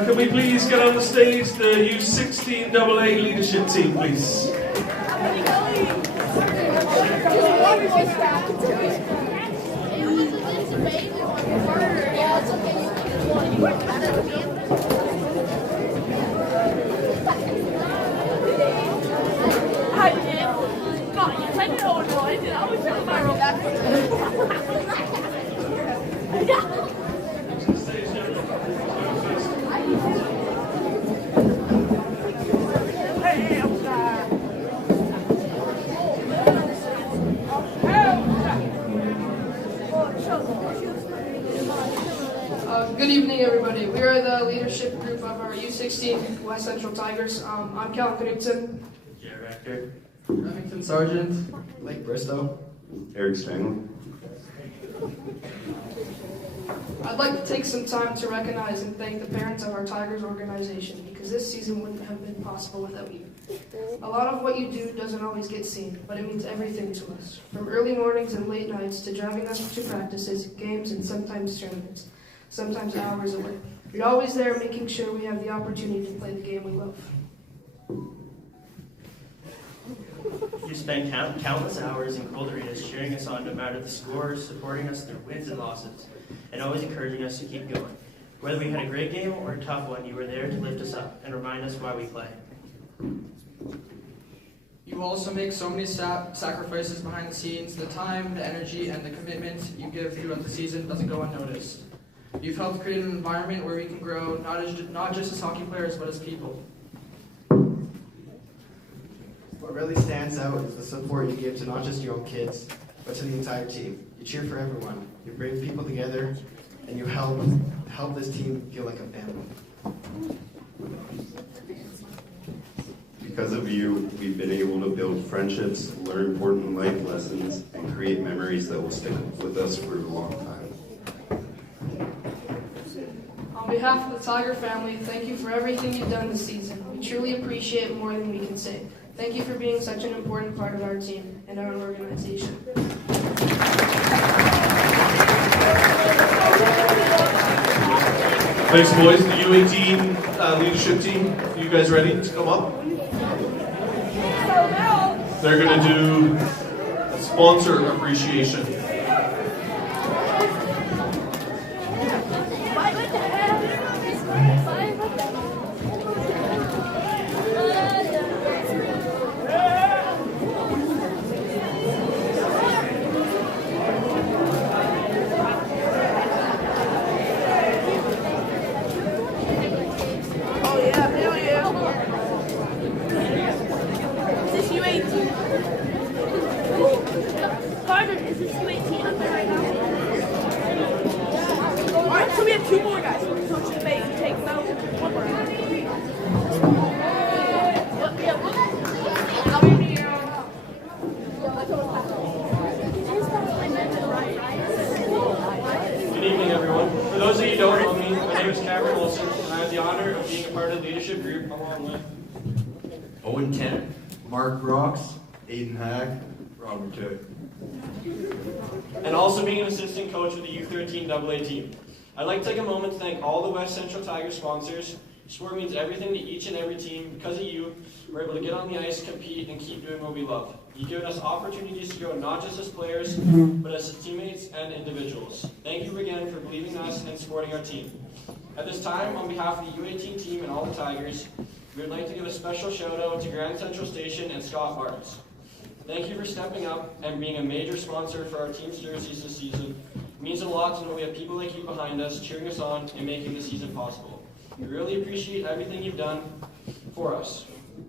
Can we please get on the stage the U16 AA leadership team, please? Hi, Jim. God, you take it over, boys. I always tell my roll back. Good evening, everybody. We are the leadership group of our U16 West Central Tigers. I'm Cal Knudsen. Director. Remington Sergeant. Blake Bristow. Eric Strangler. I'd like to take some time to recognize and thank the parents of our Tigers organization because this season wouldn't have been possible without you. A lot of what you do doesn't always get seen, but it means everything to us. From early mornings and late nights to driving us to practices, games, and sometimes tournaments. Sometimes hours of work. You're always there making sure we have the opportunity to play the game we love. You spend countless hours in cold arenas cheering us on no matter the scores, supporting us through wins and losses, and always encouraging us to keep going. Whether we had a great game or a tough one, you were there to lift us up and remind us why we play. You also make so many sacrifices behind the scenes. The time, the energy, and the commitment you give throughout the season doesn't go unnoticed. You've helped create an environment where we can grow, not just as hockey players, but as people. What really stands out is the support you give to not just your own kids, but to the entire team. You cheer for everyone. You bring people together, and you help this team feel like a family. Because of you, we've been able to build friendships, learn important life lessons, and create memories that will stick with us for a long time. On behalf of the Tiger family, thank you for everything you've done this season. We truly appreciate it more than we can say. Thank you for being such an important part of our team and our organization. Thanks, boys. The U18 leadership team, you guys ready to come up? They're going to do a sponsor appreciation. Owen Kent, Mark Rocks, Aiden Hag, Robert Toy. And also being an assistant coach with the U13 AA team. I'd like to take a moment to thank all the West Central Tigers sponsors. Sport means everything to each and every team. Because of you, we're able to get on the ice, compete, and keep doing what we love. You've given us opportunities to grow not just as players, but as teammates and individuals. Thank you again for believing in us and supporting our team. At this time, on behalf of the U18 team and all the Tigers, we would like to give a special shout out to Grand Central Station and Scott Barnes. Thank you for stepping up and being a major sponsor for our team's jerseys this season. It means a lot to know we have people like you behind us, cheering us on and making the season possible. We really appreciate everything you've done for us.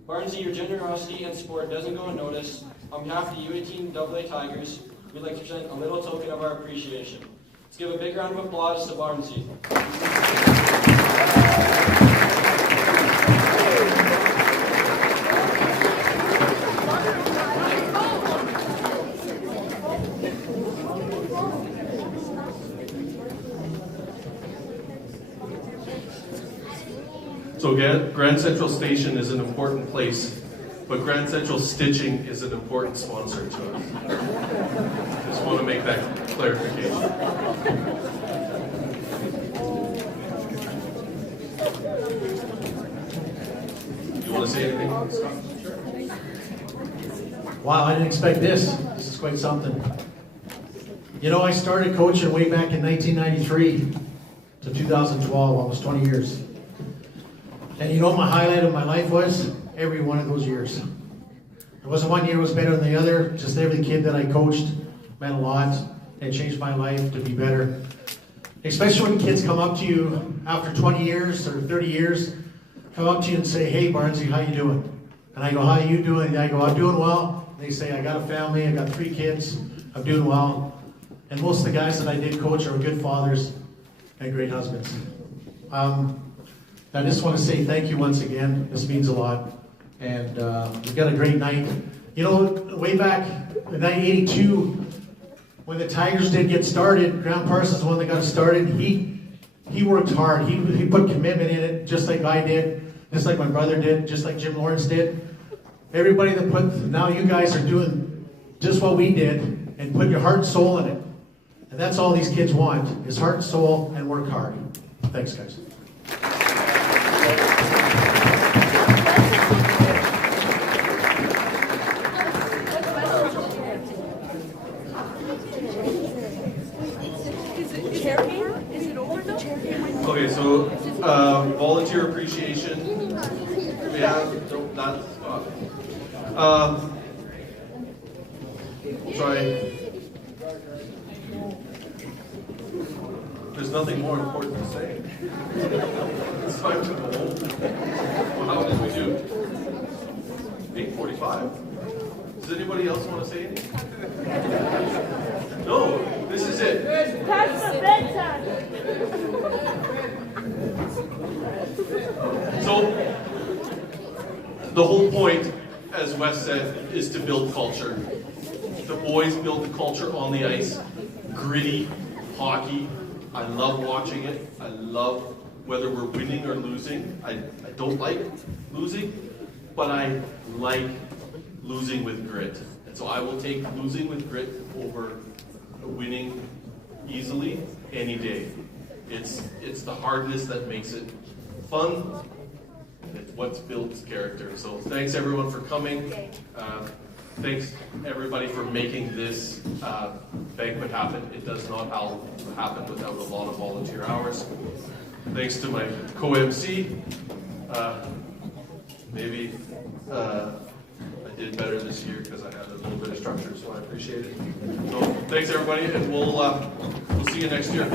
Barnesy, your generosity and support doesn't go unnoticed. On behalf of the U18 AA Tigers, we'd like to present a little token of our appreciation. Let's give a big round of applause to Barnesy. So Grand Central Station is an important place, but Grand Central Stitching is an important sponsor to us. Just want to make that clarification. You want to say anything, Scott? Wow, I didn't expect this. This is quite something. You know, I started coaching way back in 1993 to 2012, almost 20 years. And you know what my highlight of my life was? Every one of those years. There wasn't one year was better than the other. Just every kid that I coached meant a lot. It changed my life to be better. Especially when kids come up to you after 20 years or 30 years, come up to you and say, "Hey, Barnesy, how you doing?" And I go, "How are you doing?" And I go, "I'm doing well." They say, "I got a family. I got 3 kids. I'm doing well." And most of the guys that I did coach are good fathers and great husbands. I just want to say thank you once again. This means a lot. And we've got a great night. You know, way back in 1982, when the Tigers did get started, Graham Parsons, the one that got us started, he worked hard. He put commitment in it, just like I did, just like my brother did, just like Jim Lawrence did. Everybody that now you guys are doing just what we did and put your heart and soul in it. And that's all these kids want, is heart and soul and work hard. Thanks, guys. Okay, so volunteer appreciation. We have that's we'll try. There's nothing more important to say. It's time to go home. Well, how did we do? 8:45. Does anybody else want to say anything? No, this is it. Past the bedtime. So, the whole point, as Wes said, is to build culture. The boys build the culture on the ice. Gritty hockey. I love watching it. I love whether we're winning or losing. I don't like losing, but I like losing with grit. And so I will take losing with grit over winning easily any day. It's the hardness that makes it fun, and it's what's built character. So thanks everyone for coming. Thanks everybody for making this banquet happen. It does not happen without a lot of volunteer hours. Thanks to my co-MC. Maybe I did better this year because I had a little bit of structure, so I appreciate it. So thanks everybody, and we'll see you next year.